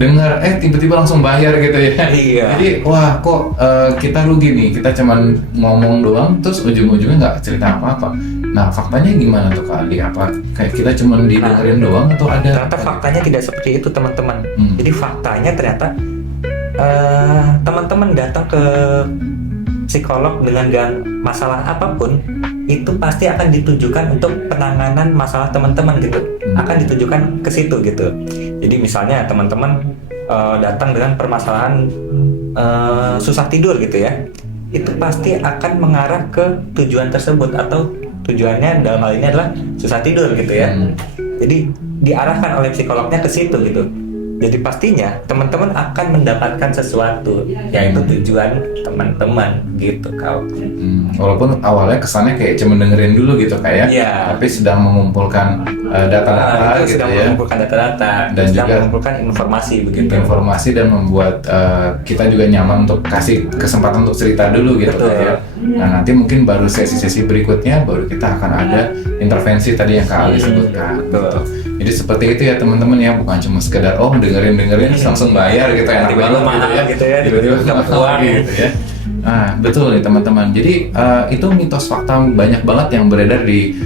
dengar, tiba-tiba langsung bayar gitu ya. Iya. Jadi wah kok kita rugi nih, kita cuman ngomong doang terus ujung-ujungnya nggak cerita apa-apa. Nah faktanya gimana tuh Kak Aldi? Apa kayak kita cuman didengerin doang atau ada? Ternyata faktanya tidak seperti itu teman-teman. Jadi faktanya ternyata teman-teman datang ke psikolog dengan masalah apapun, itu pasti akan ditujukan untuk penanganan masalah teman-teman gitu. Akan ditujukan ke situ gitu. Jadi misalnya teman-teman datang dengan permasalahan susah tidur gitu ya, itu pasti akan mengarah ke tujuan tersebut, atau tujuannya dalam hal ini adalah susah tidur gitu ya. Jadi diarahkan oleh psikolognya ke situ gitu. Jadi pastinya teman-teman akan mendapatkan sesuatu, yaitu tujuan teman-teman gitu kau. Walaupun awalnya kesannya kayak cuma dengerin dulu gitu kayak, tapi sedang mengumpulkan data-data gitu sedang ya. mengumpulkan data-data Dan sedang juga mengumpulkan informasi begitu. Informasi dan membuat kita juga nyaman untuk kasih kesempatan untuk cerita dulu gitu ya. Nah nanti mungkin baru sesi-sesi berikutnya baru kita akan ada intervensi tadi yang Kak Ali sebutkan. Gitu. Jadi seperti itu ya teman-teman ya, bukan cuma sekedar dengerin langsung bayar gitu enak banget gitu ya. Tiba-tiba dapat uang gitu ya. Nah betul nih teman-teman. Jadi itu mitos fakta banyak banget yang beredar di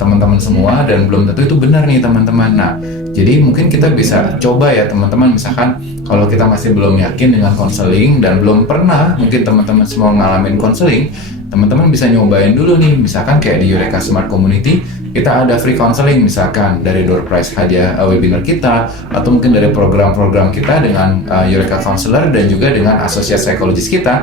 teman-teman semua, dan belum tentu itu benar nih teman-teman. Nah jadi mungkin kita bisa coba ya teman-teman, misalkan kalau kita masih belum yakin dengan konseling dan belum pernah mungkin teman-teman semua ngalamin konseling, teman-teman bisa nyobain dulu nih. Misalkan kayak di Eureka Smart Community kita ada free counseling, misalkan dari door prize hadiah webinar kita, atau mungkin dari program-program kita dengan Eureka Counselor dan juga dengan asosiasi psikologis kita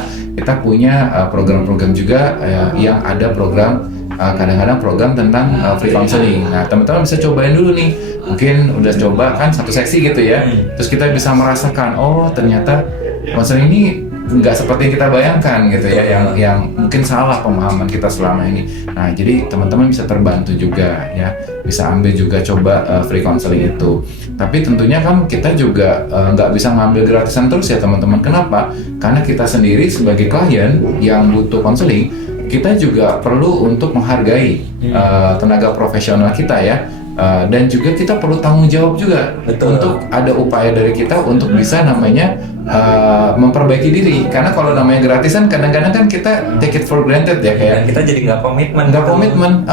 punya program-program juga yang ada program kadang-kadang program tentang free counseling. Nah teman-teman bisa cobain dulu nih, mungkin udah coba kan satu seksi gitu ya, terus kita bisa merasakan ternyata konseling ini nggak seperti yang kita bayangkan gitu ya, yang mungkin salah pemahaman kita selama ini. Nah, jadi teman-teman bisa terbantu juga ya, bisa ambil juga coba free counseling itu. Tapi tentunya kan kita juga nggak bisa ngambil gratisan terus ya teman-teman. Kenapa? Karena kita sendiri sebagai klien yang butuh counseling, kita juga perlu untuk menghargai tenaga profesional kita ya. Dan juga kita perlu tanggung jawab juga. Betul. Untuk ada upaya dari kita untuk bisa namanya memperbaiki diri. Karena kalau namanya gratisan kadang-kadang kan kita take it for granted ya, kayak Dan kita jadi nggak komitmen.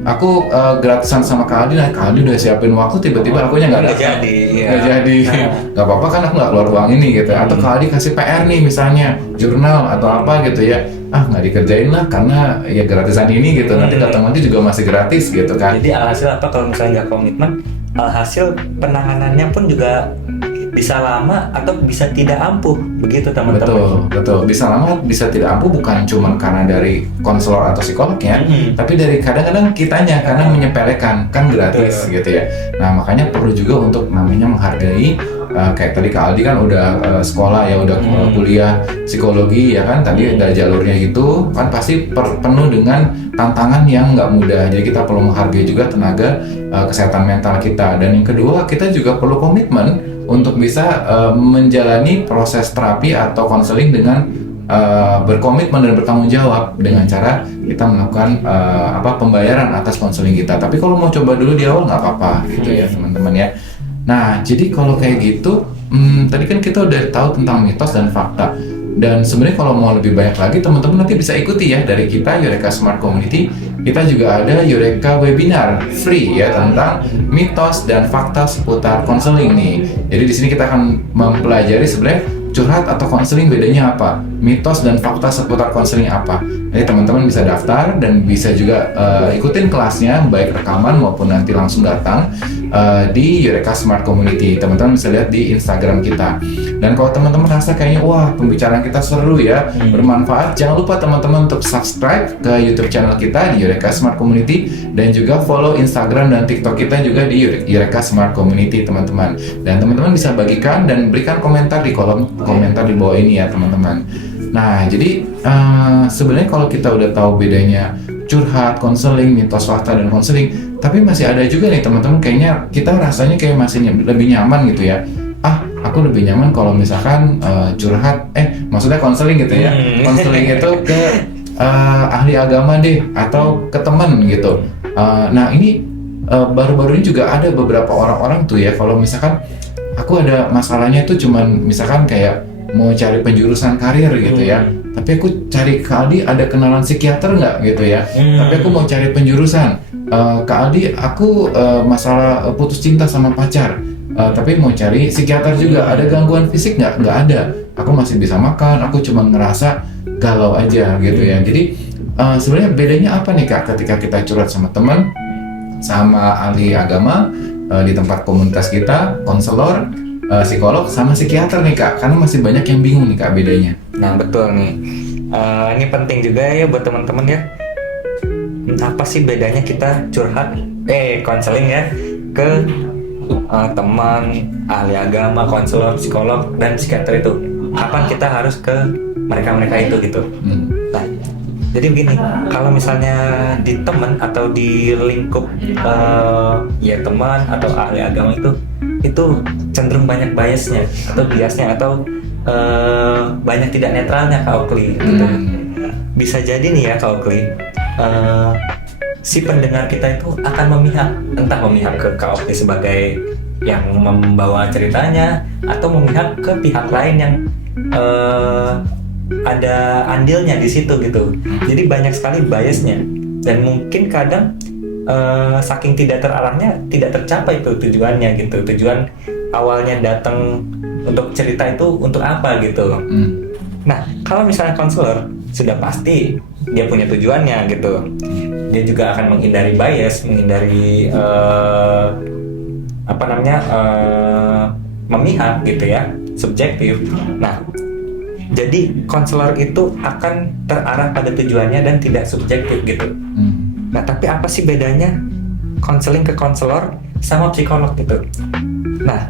Aku gratisan sama Kak Aldi, nah Kak Aldi udah siapin waktu, tiba-tiba akunya nggak datang. Nggak jadi. Nggak apa-apa kan, aku nggak keluar uang ini gitu. Atau Kak Aldi kasih PR nih misalnya jurnal atau apa gitu ya, nggak dikerjain lah karena ya gratisan ini gitu. Nanti datang nanti juga masih gratis gitu kan. Jadi alhasil apa kalau misalnya nggak komitmen, alhasil penanganannya pun juga bisa lama atau bisa tidak ampuh, begitu teman-teman. Betul. Bisa lama, bisa tidak ampuh, bukan cuma karena dari konselor atau psikolognya, tapi dari kadang-kadang kitanya karena menyepelekan, kan gratis gitu ya. Nah, makanya perlu juga untuk namanya menghargai. Kayak tadi Kak Aldi kan udah sekolah ya, udah kuliah psikologi ya kan, tadi ada jalurnya itu kan pasti penuh dengan tantangan yang nggak mudah. Jadi kita perlu menghargai juga tenaga kesehatan mental kita. Dan yang kedua, kita juga perlu komitmen untuk bisa menjalani proses terapi atau konseling dengan berkomitmen dan bertanggung jawab dengan cara kita melakukan pembayaran atas konseling kita. Tapi kalau mau coba dulu di awal nggak apa-apa gitu ya teman-teman ya. Nah, jadi kalau kayak gitu, tadi kan kita udah tahu tentang mitos dan fakta. Dan sebenarnya kalau mau lebih banyak lagi, teman-teman nanti bisa ikuti ya dari kita Eureka Smart Community. Kita juga ada Eureka webinar free ya tentang mitos dan fakta seputar konseling nih. Jadi di sini kita akan mempelajari sebenarnya curhat atau konseling bedanya apa, mitos dan fakta seputar konseling apa. Jadi teman-teman bisa daftar dan bisa juga ikutin kelasnya, baik rekaman maupun nanti langsung datang di Eureka Smart Community. Teman-teman bisa lihat di Instagram kita. Dan kalau teman-teman rasa kayaknya wah pembicaraan kita seru ya, bermanfaat, jangan lupa teman-teman untuk subscribe ke YouTube channel kita di Eureka Smart Community dan juga follow Instagram dan TikTok kita juga di Eureka Smart Community teman-teman. Dan teman-teman bisa bagikan dan berikan komentar di kolom komentar di bawah ini ya teman-teman. Nah, jadi sebenarnya kalau kita udah tahu bedanya curhat, konseling, mitos, fakta, dan konseling, tapi masih ada juga nih teman-teman, kayaknya kita rasanya kayak masih lebih nyaman gitu ya. Aku lebih nyaman kalau misalkan curhat, maksudnya konseling gitu ya. Konseling itu ke ahli agama deh, atau ke teman gitu. Nah, ini baru-baru ini juga ada beberapa orang-orang tuh ya, kalau misalkan aku ada masalahnya tuh cuman misalkan kayak mau cari penjurusan karir gitu ya, tapi aku cari Kak Aldi ada kenalan psikiater nggak gitu ya, tapi aku mau cari penjurusan Kak Aldi aku masalah putus cinta sama pacar, tapi mau cari psikiater juga, ada gangguan fisik nggak ada, aku masih bisa makan, aku cuma ngerasa galau aja gitu ya. Jadi sebenarnya bedanya apa nih Kak ketika kita curhat sama teman, sama ahli agama, di tempat komunitas kita, konselor, psikolog, sama psikiater nih Kak, karena masih banyak yang bingung nih Kak bedanya. Nah betul nih, ini penting juga ya buat teman-teman ya. Apa sih bedanya kita curhat, konseling ya, ke teman, ahli agama, konselor, psikolog, dan psikiater itu? Kapan kita harus ke mereka-mereka itu gitu? Nah, jadi begini, kalau misalnya di teman atau di lingkup ya teman atau ahli agama itu cenderung banyak biasnya atau biasnya atau banyak tidak netralnya Kak Oakley gitu. Bisa jadi nih ya Kak Oakley, si pendengar kita itu akan memihak, entah memihak ke Kak Oakley sebagai yang membawa ceritanya atau memihak ke pihak lain yang ada andilnya di situ gitu. Jadi banyak sekali biasnya dan mungkin kadang saking tidak terarahnya tidak tercapai itu tujuannya gitu. Tujuan awalnya datang untuk cerita itu untuk apa gitu. Nah, kalau misalnya konselor sudah pasti dia punya tujuannya gitu. Dia juga akan menghindari bias, menghindari memihak gitu ya, subjektif. Nah, jadi konselor itu akan terarah pada tujuannya dan tidak subjektif gitu. Nah, tapi apa sih bedanya konseling ke konselor sama psikolog gitu? Nah,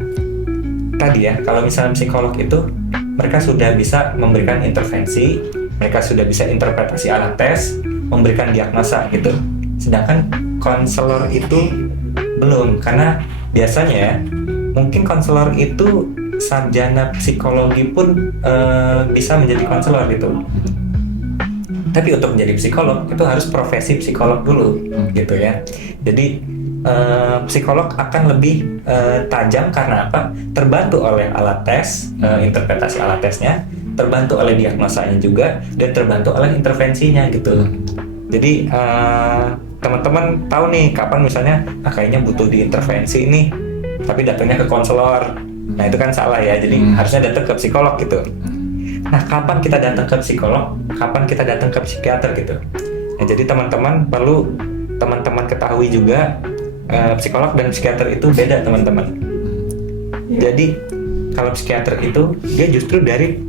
tadi ya, kalau misalnya psikolog itu mereka sudah bisa memberikan intervensi, mereka sudah bisa interpretasi alat tes, memberikan diagnosa gitu. Sedangkan konselor itu belum, karena biasanya ya, mungkin konselor itu sarjana psikologi pun bisa menjadi konselor gitu. Tapi untuk menjadi psikolog itu harus profesi psikolog dulu gitu ya. Jadi psikolog akan lebih tajam karena apa? Terbantu oleh alat tes, interpretasi alat tesnya, terbantu oleh diagnosanya juga, dan terbantu oleh intervensinya gitu. Jadi teman-teman tahu nih kapan misalnya kayaknya butuh diintervensi nih, tapi datangnya ke konselor. Nah itu kan salah ya. Jadi harusnya datang ke psikolog gitu. Nah kapan kita datang ke psikolog? Kapan kita datang ke psikiater gitu? Nah jadi teman-teman perlu teman-teman ketahui juga. Psikolog dan psikiater itu beda teman-teman. Jadi kalau psikiater itu dia justru dari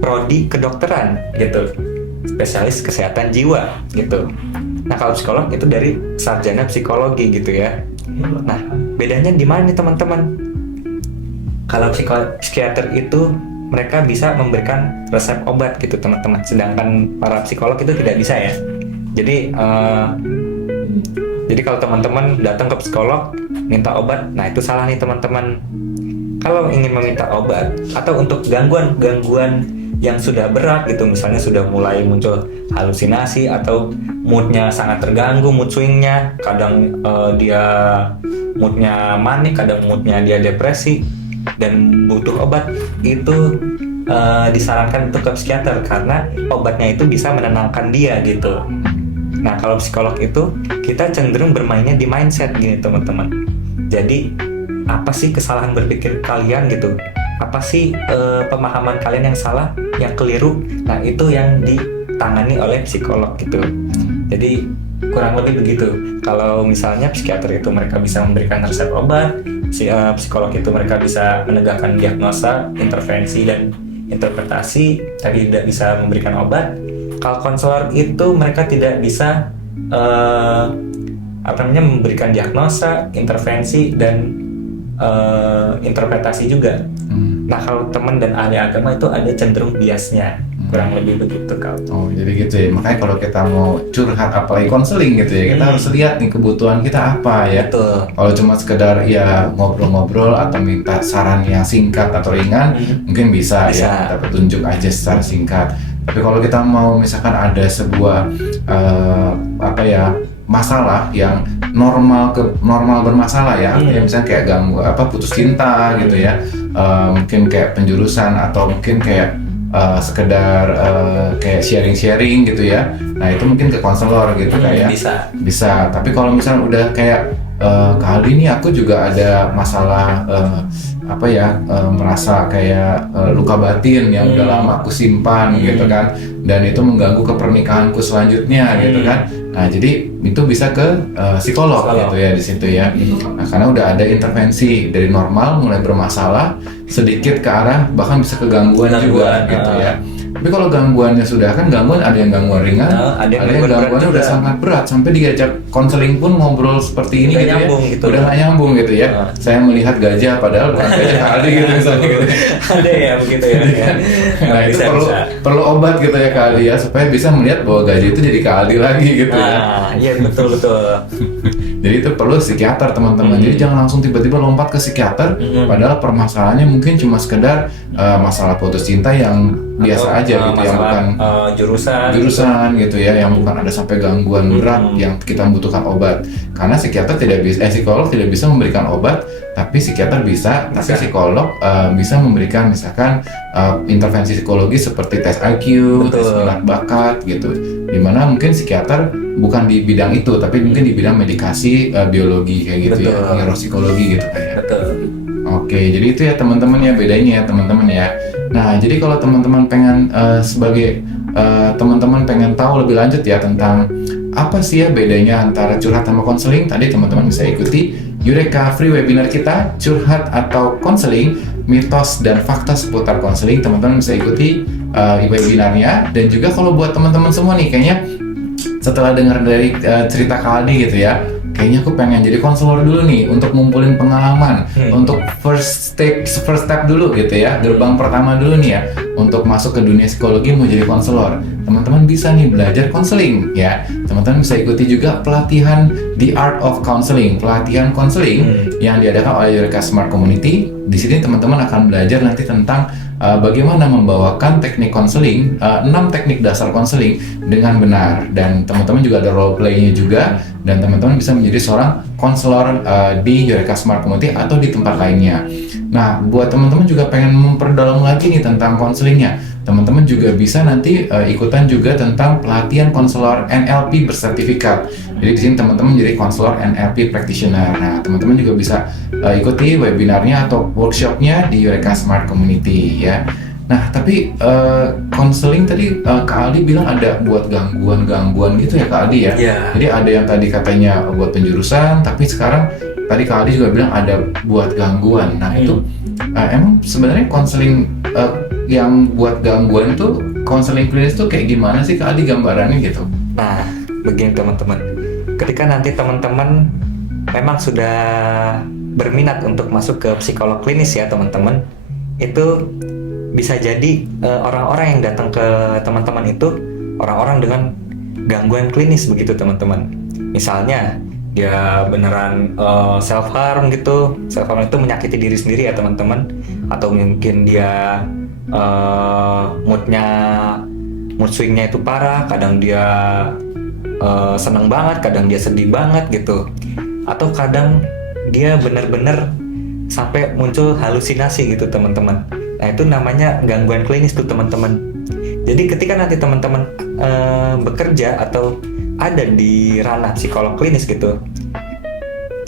prodi kedokteran gitu, spesialis kesehatan jiwa gitu. Nah kalau psikolog itu dari sarjana psikologi gitu ya. Nah bedanya di mana nih teman-teman? Kalau psikiater itu mereka bisa memberikan resep obat gitu teman-teman, sedangkan para psikolog itu tidak bisa ya. Jadi kalau teman-teman datang ke psikolog minta obat, nah itu salah nih teman-teman. Kalau ingin meminta obat atau untuk gangguan yang sudah berat gitu, misalnya sudah mulai muncul halusinasi atau moodnya sangat terganggu, mood swingnya, kadang dia moodnya manik, kadang moodnya dia depresi dan butuh obat, itu disarankan untuk ke psikiater karena obatnya itu bisa menenangkan dia gitu. Nah kalau psikolog itu kita cenderung bermainnya di mindset gini teman-teman. Jadi apa sih kesalahan berpikir kalian gitu? Apa sih pemahaman kalian yang salah, yang keliru? Nah itu yang ditangani oleh psikolog gitu. Jadi kurang lebih begitu. Kalau misalnya psikiater itu mereka bisa memberikan resep obat, psikolog itu mereka bisa menegakkan diagnosa, intervensi dan interpretasi, tapi tidak bisa memberikan obat. Kalau konselor itu mereka tidak bisa memberikan diagnosa, intervensi dan interpretasi juga. Nah kalau teman dan ahli agama itu ada cenderung biasnya, kurang lebih begitu kalau. Oh jadi gitu ya, makanya kalau kita mau curhat apalagi konseling gitu ya, kita harus lihat nih kebutuhan kita apa ya. Betul. Kalau cuma sekedar ya ngobrol-ngobrol atau minta saran yang singkat atau ringan, mungkin bisa ya, kita petunjuk aja secara singkat. Tapi kalau kita mau misalkan ada sebuah masalah yang normal bermasalah ya, ya misalnya kayak ganggu putus cinta gitu ya, mungkin kayak penjurusan atau mungkin kayak sekedar kayak sharing gitu ya. Nah itu mungkin ke konselor gitu kayak bisa. Tapi kalau misalnya udah kayak kali ini aku juga ada masalah merasa kayak luka batin yang udah lama aku simpan gitu kan, dan itu mengganggu ke pernikahanku selanjutnya gitu kan. Nah jadi itu bisa ke psikolog gitu ya di situ ya. Nah karena udah ada intervensi dari normal mulai bermasalah sedikit ke arah bahkan bisa ke gangguan juga gitu ya. Tapi kalau gangguannya sudah kan gangguan ada yang gangguan ringan, ada yang gangguannya udah sangat berat sampai diajak konseling pun ngobrol seperti ini gitu ya. Udah nggak nyambung gitu ya. Saya melihat gajah padahal bukan gajah kali gitu misalnya gitu. Ada ya begitu ya. Nah itu perlu obat gitu ya kali ya supaya bisa melihat bahwa gajah itu jadi kali lagi gitu ya. Iya betul. Jadi itu perlu psikiater teman-teman. Jadi jangan langsung tiba-tiba lompat ke psikiater padahal permasalahannya mungkin cuma sekedar masalah putus cinta yang biasa aja gitu, yang bukan jurusan gitu ya, yang bukan ada sampai gangguan berat yang kita membutuhkan obat. Karena psikiater psikolog tidak bisa memberikan obat, tapi psikiater bisa. Tapi psikolog bisa memberikan misalkan intervensi psikologi seperti tes IQ, tes minat bakat gitu. Dimana mungkin psikiater bukan di bidang itu, tapi mungkin di bidang medikasi, biologi kayak gitu ya, neuropsikologi gitu kayak. Oke, jadi itu ya teman-teman ya, bedanya ya teman-teman ya. Nah, jadi kalau teman-teman pengen teman-teman pengen tahu lebih lanjut ya tentang apa sih ya bedanya antara curhat sama konseling, tadi teman-teman bisa ikuti Eureka Free webinar kita, curhat atau konseling, mitos dan fakta seputar konseling. Teman-teman bisa ikuti webinarnya. Dan juga kalau buat teman-teman semua nih, kayaknya setelah dengar dari cerita Kak Aldi gitu ya, kayaknya aku pengen jadi konselor dulu nih untuk ngumpulin pengalaman, untuk first step dulu gitu ya, gerbang pertama dulu nih ya, untuk masuk ke dunia psikologi mau jadi konselor. Teman-teman bisa nih belajar konseling ya. Teman-teman bisa ikuti juga pelatihan The Art of Counseling, pelatihan konseling yang diadakan oleh Eureka Smart Community. Di sini teman-teman akan belajar nanti tentang bagaimana membawakan teknik konseling, 6 teknik dasar konseling dengan benar, dan teman-teman juga ada role play-nya juga, dan teman-teman bisa menjadi seorang konselor di Eureka Smart Community atau di tempat lainnya. Nah, buat teman-teman juga pengen memperdalam lagi nih tentang konselingnya, teman-teman juga bisa nanti ikutan juga tentang pelatihan konselor NLP bersertifikat. Jadi di sini teman-teman menjadi konselor NLP practitioner. Nah, teman-teman juga bisa ikuti webinarnya atau workshopnya di Eureka Smart Community ya. Nah, tapi konseling tadi Kak Aldi bilang ada buat gangguan-gangguan gitu ya Kak Aldi ya. Yeah. Jadi ada yang tadi katanya buat penjurusan, tapi sekarang tadi Kak Aldi juga bilang ada buat gangguan. Nah, itu emang sebenarnya konseling yang buat gangguan tuh, konseling klinis tuh kayak gimana sih Kak Aldi gambarannya gitu? Nah, begini teman-teman. Ketika nanti teman-teman memang sudah berminat untuk masuk ke psikolog klinis ya teman-teman, itu bisa jadi orang-orang yang datang ke teman-teman itu orang-orang dengan gangguan klinis begitu teman-teman. Misalnya dia beneran self harm gitu. Self harm itu menyakiti diri sendiri ya teman-teman. Atau mungkin dia mood swingnya itu parah. Kadang dia seneng banget, kadang dia sedih banget gitu. Atau kadang dia bener-bener sampai muncul halusinasi gitu teman-teman. Nah, itu namanya gangguan klinis tuh teman-teman. Jadi ketika nanti teman-teman bekerja atau ada di ranah psikolog klinis gitu,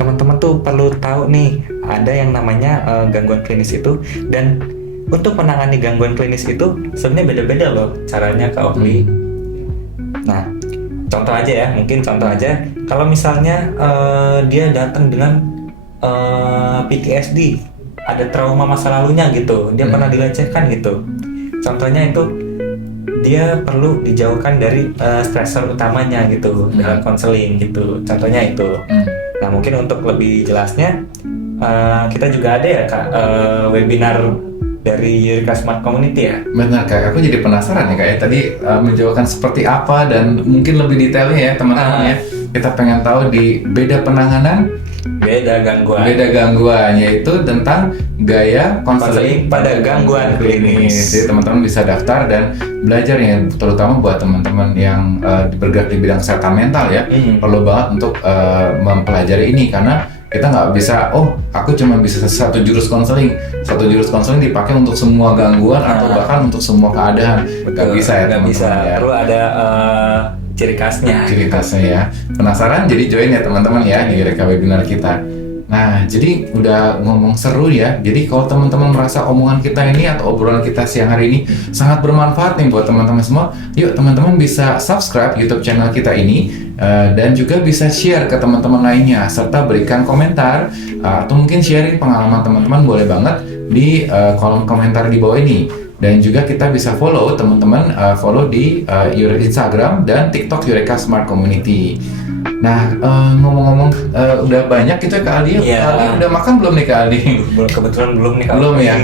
teman-teman tuh perlu tahu nih ada yang namanya gangguan klinis itu. Dan untuk menangani gangguan klinis itu sebenarnya beda-beda loh caranya Kak Okli. Nah, contoh aja ya, mungkin contoh aja kalau misalnya dia datang dengan PTSD, ada trauma masa lalunya gitu, dia pernah dilecehkan gitu. Contohnya itu dia perlu dijauhkan dari stressor utamanya gitu dalam konseling gitu. Contohnya itu. Nah, mungkin untuk lebih jelasnya kita juga ada ya Kak webinar dari Eureka Smart Community ya. Benar Kak, aku jadi penasaran ya Kak ya. Tadi menjawabkan seperti apa dan mungkin lebih detailnya ya teman-teman ya. Kita pengen tahu di beda penanganan, beda gangguan, yaitu tentang gaya konseling pada gangguan klinis. Jadi teman-teman bisa daftar dan belajar ya, terutama buat teman-teman yang bergerak di bidang kesehatan mental ya. Perlu banget untuk mempelajari ini, karena kita nggak bisa, aku cuma bisa satu jurus konseling dipakai untuk semua gangguan atau bahkan untuk semua keadaan. Nggak bisa ya teman-teman ya. Perlu ada ciri khasnya ya. Penasaran? Jadi join ya teman-teman ya di Eureka webinar kita. Nah, jadi udah ngomong seru ya. Jadi kalau teman-teman merasa omongan kita ini atau obrolan kita siang hari ini sangat bermanfaat nih buat teman-teman semua, yuk teman-teman bisa subscribe YouTube channel kita ini dan juga bisa share ke teman-teman lainnya, serta berikan komentar atau mungkin sharing pengalaman teman-teman boleh banget di kolom komentar di bawah ini. Dan juga kita bisa follow teman-teman, follow di Instagram dan TikTok Eureka Smart Community. Nah, ngomong-ngomong udah banyak gitu ya Kak Aldi. Yeah. Kak Aldi udah makan belum nih Kak Aldi? Kebetulan belum nih Kak. Belum ya?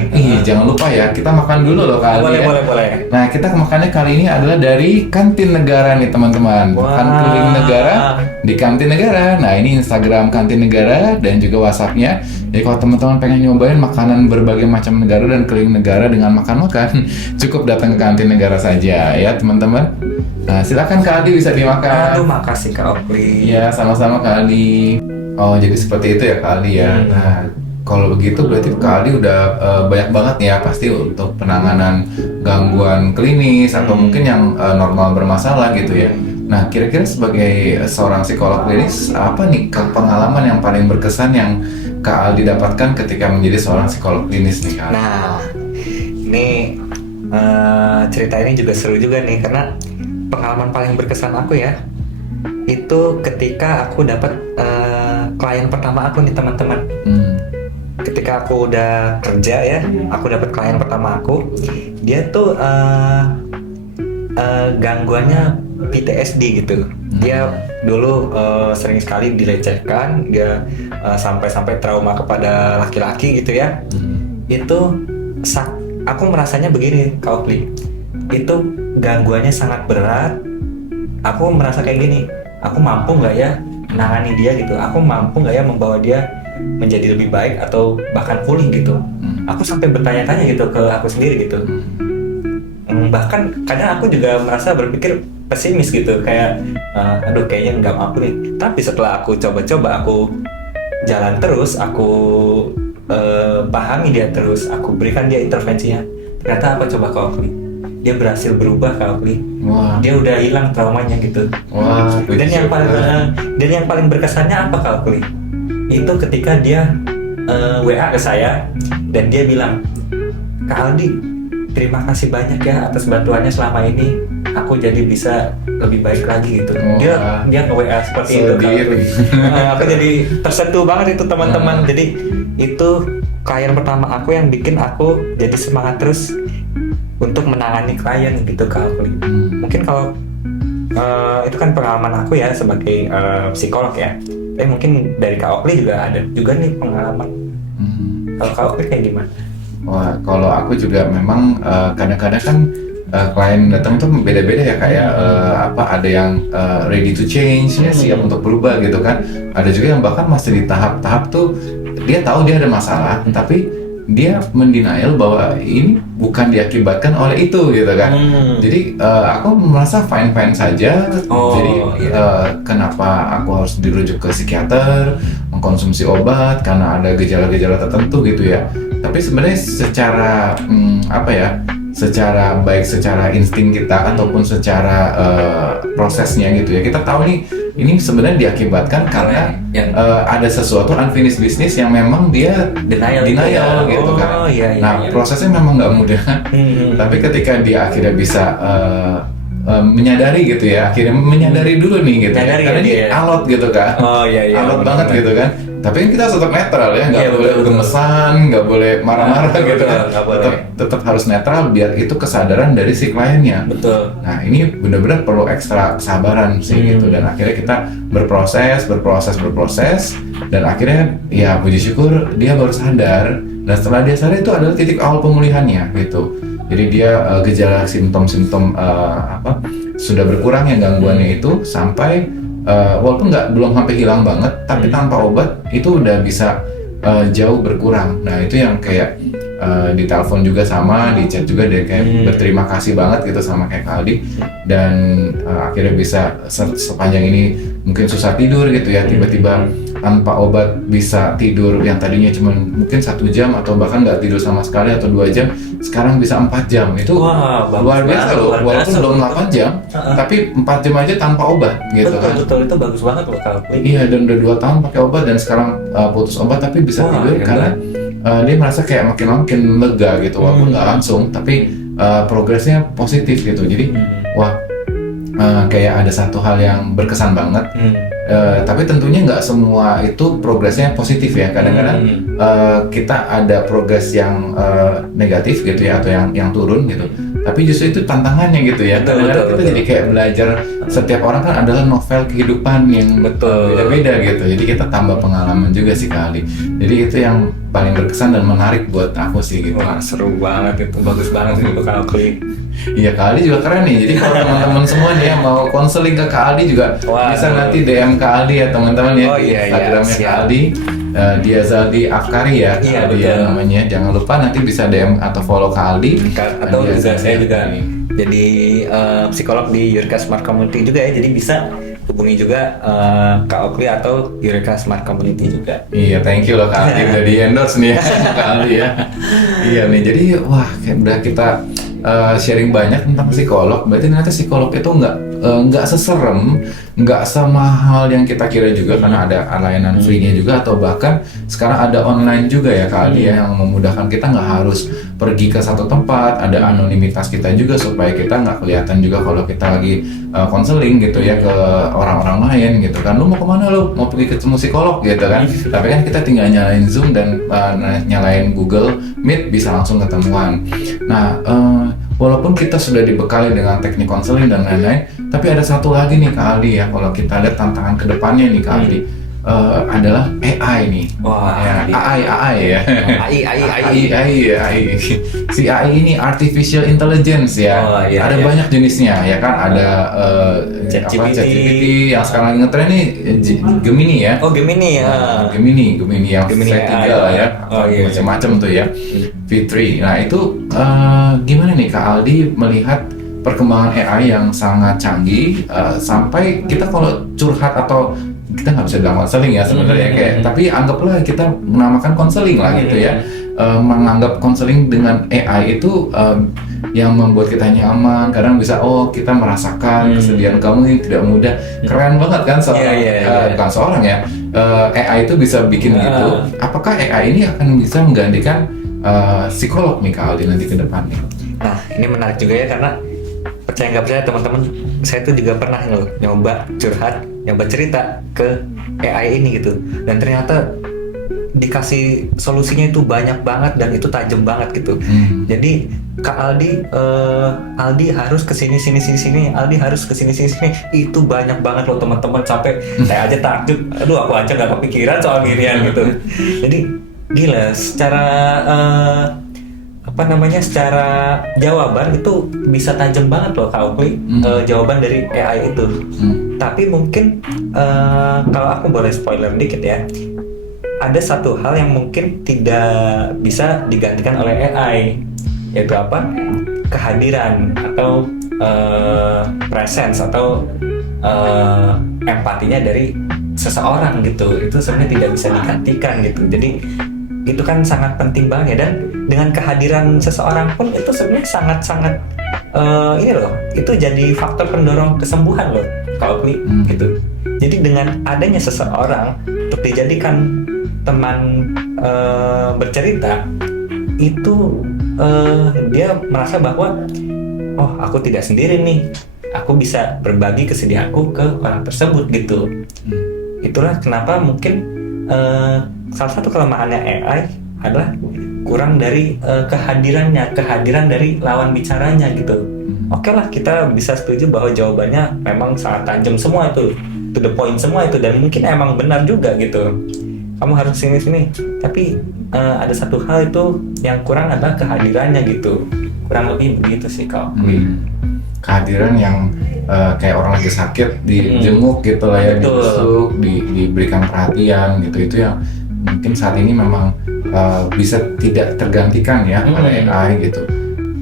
Jangan lupa ya, kita makan dulu loh Kak Aldi. Boleh. Nah, kita makannya kali ini adalah dari Kantin Negara nih teman-teman. Makan keliling negara di Kantin Negara. Nah, ini Instagram Kantin Negara dan juga WhatsApp-nya. Jadi kalau teman-teman pengen nyobain makanan berbagai macam negara dan keliling negara dengan makan-makan, cukup datang ke Kantin Negara saja ya teman-teman. Nah, silakan Kak Aldi bisa dimakan. Aduh, makasih Kak Okli. Iya, sama-sama Kak Aldi. Oh, jadi seperti itu ya Kak Aldi ya. Nah, kalau begitu berarti Kak Aldi udah banyak banget nih ya pasti untuk penanganan gangguan klinis atau mungkin yang normal bermasalah gitu ya. Nah, kira-kira sebagai seorang psikolog klinis, apa nih pengalaman yang paling berkesan yang Kak Aldi dapatkan ketika menjadi seorang psikolog klinis nih Kak? Nah, ini cerita ini juga seru juga nih, karena pengalaman paling berkesan aku ya itu ketika aku dapat klien pertama aku nih teman-teman. Ketika aku udah kerja ya, aku dapat klien pertama aku, dia tuh gangguannya PTSD gitu. Dia dulu sering sekali dilecehkan, dia sampai trauma kepada laki-laki gitu ya. Itu aku merasanya begini, Kak Okli. Itu gangguannya sangat berat. Aku merasa kayak gini, aku mampu nggak ya menangani dia gitu? Aku mampu nggak ya membawa dia menjadi lebih baik atau bahkan pulih gitu? Aku sampai bertanya-tanya gitu ke aku sendiri gitu. Bahkan kadang aku juga merasa berpikir pesimis gitu, kayak aduh kayaknya nggak mampu nih. Tapi setelah aku coba-coba, aku jalan terus, aku pahami dia terus, aku berikan dia intervensinya. Ternyata apa coba Kak Okli? Dia berhasil berubah Kak Okli. Wah. Dia udah hilang traumanya gitu. Wah. Dan yang paling berkesannya apa Kak Okli? Itu ketika dia WA ke saya dan dia bilang, Kak Aldi, terima kasih banyak ya atas bantuannya selama ini. Aku jadi bisa lebih baik lagi gitu. Dia nge-WA seperti itu Kak Okli. Aku jadi tersentuh banget itu teman-teman. Jadi itu klien pertama aku yang bikin aku jadi semangat terus untuk menangani klien gitu Kak Okli. Mungkin kalau itu kan pengalaman aku ya sebagai psikolog ya. Tapi mungkin dari Kak Okli juga ada juga nih pengalaman. Kalau Kak Okli kayak gimana? Wah, kalau aku juga memang kadang-kadang kan klien datang tuh beda-beda ya, kayak ada yang ready to change, ya siap untuk berubah gitu kan. Ada juga yang bahkan masih di tahap-tahap tuh dia tahu dia ada masalah, tapi dia mendenial bahwa ini bukan diakibatkan oleh itu gitu kan. Jadi aku merasa fine-fine saja. Jadi kenapa aku harus dirujuk ke psikiater, mengkonsumsi obat karena ada gejala-gejala tertentu gitu ya. Tapi sebenarnya secara secara baik secara insting kita ataupun secara prosesnya gitu ya, kita tahu nih ini sebenarnya diakibatkan karena ada sesuatu unfinished business yang memang dia denial gitu kan. Prosesnya memang nggak mudah. Tapi ketika dia akhirnya bisa menyadari gitu ya, akhirnya menyadari dulu nih gitu ya, karena ini alot gitu kan. Alot banget gitu kan. Tapi kita tetap netral ya, nggak boleh gemesan, nggak boleh marah-marah gitu kan. Tetap harus netral biar itu kesadaran dari si kliennya. Betul. Nah ini benar-benar perlu ekstra kesabaran sih gitu, dan akhirnya kita berproses dan akhirnya ya puji syukur dia baru sadar, dan setelah dia sadar itu adalah titik awal pemulihannya gitu. Jadi dia gejala simptom-simptom sudah berkurang yang gangguannya itu sampai walaupun belum sampai hilang banget, tapi tanpa obat itu udah bisa jauh berkurang. Nah itu yang kayak di telepon juga sama, di chat juga dia kayak berterima kasih banget gitu sama kayak Kak Aldi, dan akhirnya bisa sepanjang ini mungkin susah tidur gitu ya, tiba-tiba tanpa obat bisa tidur yang tadinya cuma mungkin 1 jam atau bahkan nggak tidur sama sekali atau 2 jam, sekarang bisa 4 jam. Itu luar biasa loh, walaupun belum 8 jam tapi 4 jam aja tanpa obat gitu. Betul, itu bagus banget loh Kak Okli. Iya, dan udah 2 tahun pakai obat dan sekarang putus obat tapi bisa tidur karena dia merasa kayak makin lega gitu, walaupun nggak langsung tapi progresnya positif gitu. Jadi kayak ada satu hal yang berkesan banget. Tapi tentunya nggak semua itu progresnya positif ya. Kadang-kadang kita ada progres yang negatif gitu ya, atau yang turun gitu. Tapi justru itu tantangannya gitu ya. Kadang-kadang kita jadi kayak belajar. Setiap orang kan adalah novel kehidupan yang beda-beda gitu. Jadi kita tambah pengalaman juga sih kali. Jadi itu yang paling berkesan dan menarik buat aku sih gitu. Wah, seru banget itu, bagus banget itu Kak Okli. Iya, Kak Aldi juga keren nih. Jadi kalau teman-teman semua nih yang mau konseling ke Kak Aldi juga bisa nanti DM Kak Aldi ya teman-teman ya, di Instagramnya Kak Aldi. Dia Zaldi Afkari ya, Kak Aldi ya namanya. Jangan lupa nanti bisa DM atau follow Kak Aldi. Atau juga saya juga jadi psikolog di Eureka Smart Community juga ya. Jadi bisa hubungi juga Kak Okli atau Eureka Smart Community juga. Iya, thank you loh Kak Aldi udah di endorse nih ya Kak Aldi ya. Iya nih, jadi udah kita sharing banyak tentang psikolog. Berarti ternyata psikolog itu nggak seserem, nggak semahal yang kita kira juga, karena ada layanan free-nya juga, atau bahkan sekarang ada online juga ya Kak Aldi ya, yang memudahkan kita nggak harus pergi ke satu tempat, ada anonimitas kita juga supaya kita nggak kelihatan juga kalau kita lagi konseling gitu ya ke orang-orang lain gitu kan. Lu mau kemana, lu mau pergi ketemu psikolog gitu kan, tapi kan kita tinggal nyalain Zoom dan nyalain Google Meet bisa langsung ketemuan. Nah walaupun kita sudah dibekali dengan teknik konseling dan lain-lain, Tapi ada satu lagi nih Kak Aldi ya, kalau kita lihat tantangan kedepannya nih Kak Aldi, adalah AI nih. Wah, ya, AI ya. AI. Si AI ini artificial intelligence ya. Oh, iya, ada iya. banyak jenisnya ya kan. Ada ChatGPT yang sekarang lagi ngetren nih, Gemini ya. Oh, Gemini ya. Gemini yang Gemini V3 AI. lah ya. Oh, iya. Macam-macam tuh ya. V3. Nah itu gimana nih Kak Aldi melihat perkembangan AI yang sangat canggih, sampai kita kalau curhat atau kita nggak bisa bilang konseling ya sebenarnya kayak, tapi anggaplah kita menamakan konseling lah gitu ya. Menganggap konseling dengan AI itu yang membuat kita nyaman, kadang bisa kita merasakan kesedihan kamu yang tidak mudah. Keren banget kan bukan seorang ya, AI itu bisa bikin gitu. Apakah AI ini akan bisa menggantikan psikolog nih Kak Aldi nanti ke depannya? Nah, ini menarik juga ya, karena percaya nggak percaya teman-teman, saya tuh juga pernah nyoba curhat, nyoba cerita ke AI ini gitu, dan ternyata dikasih solusinya itu banyak banget dan itu tajam banget gitu. Jadi Kak Aldi, Aldi harus kesini sini, Aldi harus kesini sini, itu banyak banget loh teman-teman, sampai saya aja takjub, aduh aku aja nggak kepikiran soal ginian gitu. Jadi gila, secara secara jawaban itu bisa tajam banget loh Kak Okli, jawaban dari AI itu. Tapi mungkin kalau aku boleh spoiler dikit ya, ada satu hal yang mungkin tidak bisa digantikan oleh AI, yaitu apa? Kehadiran atau presence atau empatinya dari seseorang gitu. Itu sebenarnya tidak bisa digantikan gitu. Jadi itu kan sangat penting banget ya, dan dengan kehadiran seseorang pun itu sebenarnya sangat-sangat ini loh, itu jadi faktor pendorong kesembuhan loh kalau gitu. Jadi dengan adanya seseorang untuk dijadikan teman bercerita, itu dia merasa bahwa aku tidak sendiri nih, aku bisa berbagi kesedihanku ke orang tersebut gitu. Itulah kenapa mungkin salah satu kelemahannya AI adalah kurang dari kehadiran dari lawan bicaranya gitu. Oke lah, kita bisa setuju bahwa jawabannya memang sangat tajam semua itu, to the point semua itu, dan mungkin emang benar juga gitu. Kamu harus sini, tapi ada satu hal itu yang kurang adalah kehadirannya gitu. Kurang lebih begitu sih kalau kehadiran yang kayak orang lagi sakit dijenguk gitu lah ya, dibesuk, diberikan perhatian gitu, itu yang mungkin saat ini memang bisa tidak tergantikan ya oleh AI gitu.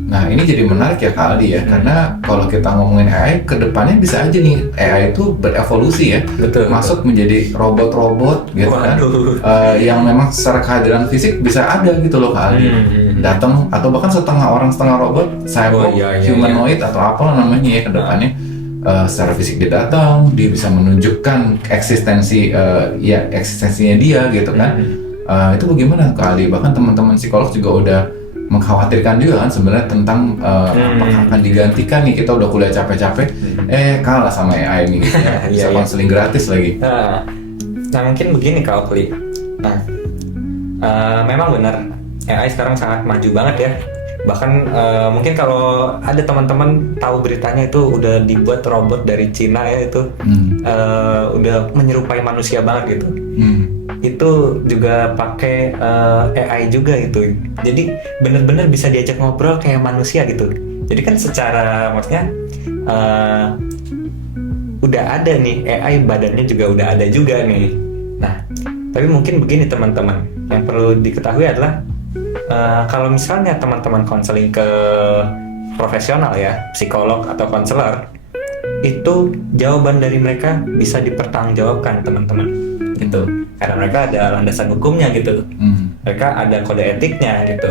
Nah ini jadi menarik ya Kak Aldi ya, karena kalau kita ngomongin AI, kedepannya bisa aja nih AI itu berevolusi ya, masuk menjadi robot-robot gitu kan, yang memang secara kehadiran fisik bisa ada gitu loh Kak Aldi, datang atau bahkan setengah orang setengah robot, cyborg, humanoid atau apalah namanya ya kedepannya. Secara fisik dia datang, dia bisa menunjukkan eksistensinya dia gitu kan. Itu bagaimana Kak Aldi? Bahkan teman-teman psikolog juga udah mengkhawatirkan juga kan sebenarnya tentang apakah akan digantikan nih, kita udah kuliah capek-capek kalah sama AI ini gitu ya. Bisa konseling gratis lagi. Nah mungkin begini Kak Okli. Nah memang benar AI sekarang sangat maju banget ya. Bahkan mungkin kalau ada teman-teman tahu beritanya, itu udah dibuat robot dari Cina ya, itu udah menyerupai manusia banget gitu. Itu juga pakai AI juga gitu. Jadi benar-benar bisa diajak ngobrol kayak manusia gitu. Jadi kan secara maksudnya udah ada nih AI, badannya juga udah ada juga nih. Nah, tapi mungkin begini teman-teman, yang perlu diketahui adalah kalau misalnya teman-teman konseling ke profesional ya, psikolog atau konselor, itu jawaban dari mereka bisa dipertanggungjawabkan teman-teman gitu, karena mereka ada landasan hukumnya gitu, mereka ada kode etiknya gitu.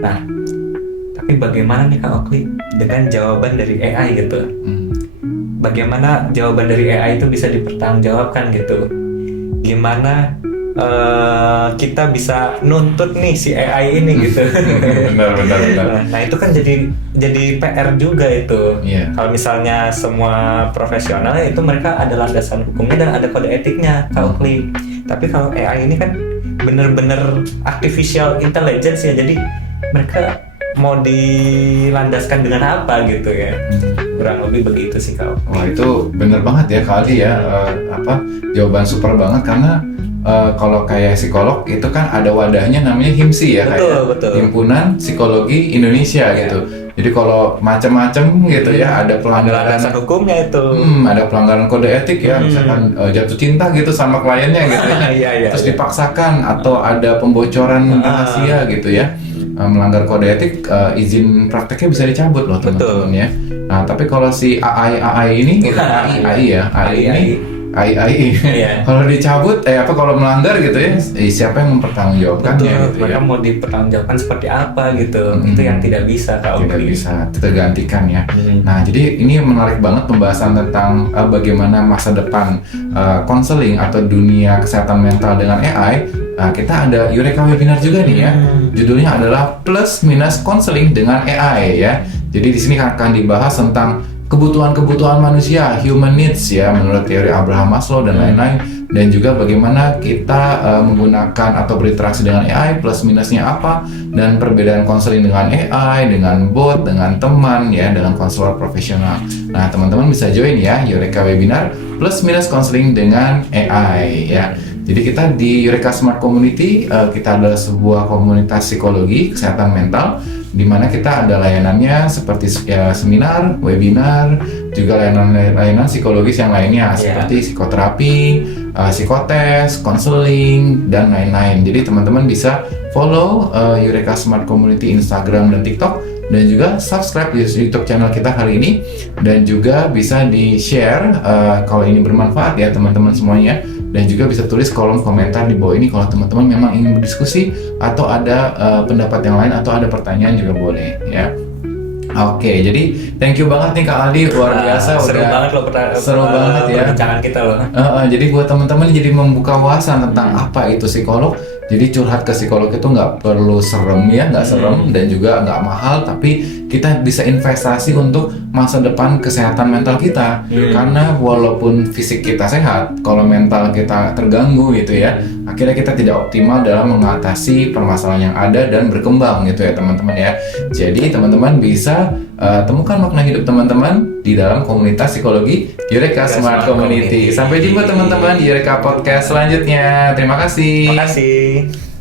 Nah, tapi bagaimana nih Kak Okli dengan jawaban dari AI gitu? Bagaimana jawaban dari AI itu bisa dipertanggungjawabkan gitu? Gimana kita bisa nuntut nih si AI ini gitu? Benar. Nah itu kan jadi PR juga itu. Kalau misalnya semua profesional itu mereka ada landasan hukumnya dan ada kode etiknya Kak Okli. Tapi kalau AI ini kan bener-bener artificial intelligence ya, jadi mereka mau dilandaskan dengan apa gitu ya. Kurang lebih begitu sih Kak. Wah itu bener banget ya kali ya, jawaban super banget karena kalau kayak psikolog itu kan ada wadahnya namanya HIMSI ya, Betul. Himpunan Psikologi Indonesia Iya. gitu. Jadi kalau macam-macam gitu ya, ada pelanggaran Landasan hukumnya itu. ada pelanggaran kode etik ya, misalkan jatuh cinta gitu sama kliennya gitu ya, Iya, terus iya. dipaksakan atau ada pembocoran rahasia gitu ya, melanggar kode etik, izin prakteknya bisa dicabut loh teman-teman ya. Nah tapi kalau si AI ini gitu, AI ya, AI ini AI. Iya. Kalau dicabut, kalau melanggar gitu ya, siapa yang mempertanggungjawabkannya Betul, gitu mereka ya? mau dipertanggungjawabkan seperti apa gitu. Itu yang tidak bisa Kak Tidak Oki. bisa tergantikan ya. Hmm. Nah, jadi ini menarik banget pembahasan tentang bagaimana masa depan konseling atau dunia kesehatan mental dengan AI. Kita ada Eureka webinar juga nih ya. Judulnya adalah Plus Minus Konseling dengan AI ya. Jadi di sini akan dibahas tentang kebutuhan-kebutuhan manusia, human needs ya, menurut teori Abraham Maslow dan lain-lain, dan juga bagaimana kita menggunakan atau berinteraksi dengan AI, plus minusnya apa, dan perbedaan konseling dengan AI, dengan bot, dengan teman ya, dengan konselor profesional. Nah teman-teman bisa join ya Eureka webinar plus minus konseling dengan AI ya. Jadi kita di Eureka Smart Community, kita adalah sebuah komunitas psikologi kesehatan mental, di mana kita ada layanannya seperti seminar, webinar, juga layanan psikologis yang lainnya seperti psikoterapi, psikotes, konseling, dan lain-lain. Jadi teman-teman bisa follow Eureka Smart Community Instagram dan TikTok, dan juga subscribe di YouTube channel kita hari ini, dan juga bisa di-share kalau ini bermanfaat ya teman-teman semuanya, dan juga bisa tulis kolom komentar di bawah ini kalau teman-teman memang ingin berdiskusi atau ada pendapat yang lain atau ada pertanyaan juga boleh ya. Oke, jadi thank you banget nih Kak Aldi, luar biasa, Seru udah banget loh seru banget ya perbincangan kita loh. Jadi buat teman-teman jadi membuka wawasan tentang apa itu psikolog. Jadi curhat ke psikolog itu nggak perlu serem ya, nggak serem dan juga nggak mahal, tapi kita bisa investasi untuk masa depan kesehatan mental kita. Karena walaupun fisik kita sehat, kalau mental kita terganggu gitu ya, akhirnya kita tidak optimal dalam mengatasi permasalahan yang ada dan berkembang gitu ya teman-teman ya. Jadi teman-teman bisa temukan makna hidup teman-teman di dalam komunitas psikologi Eureka Smart Community. Sampai jumpa teman-teman di Eureka Podcast selanjutnya. Terima kasih. Terima kasih.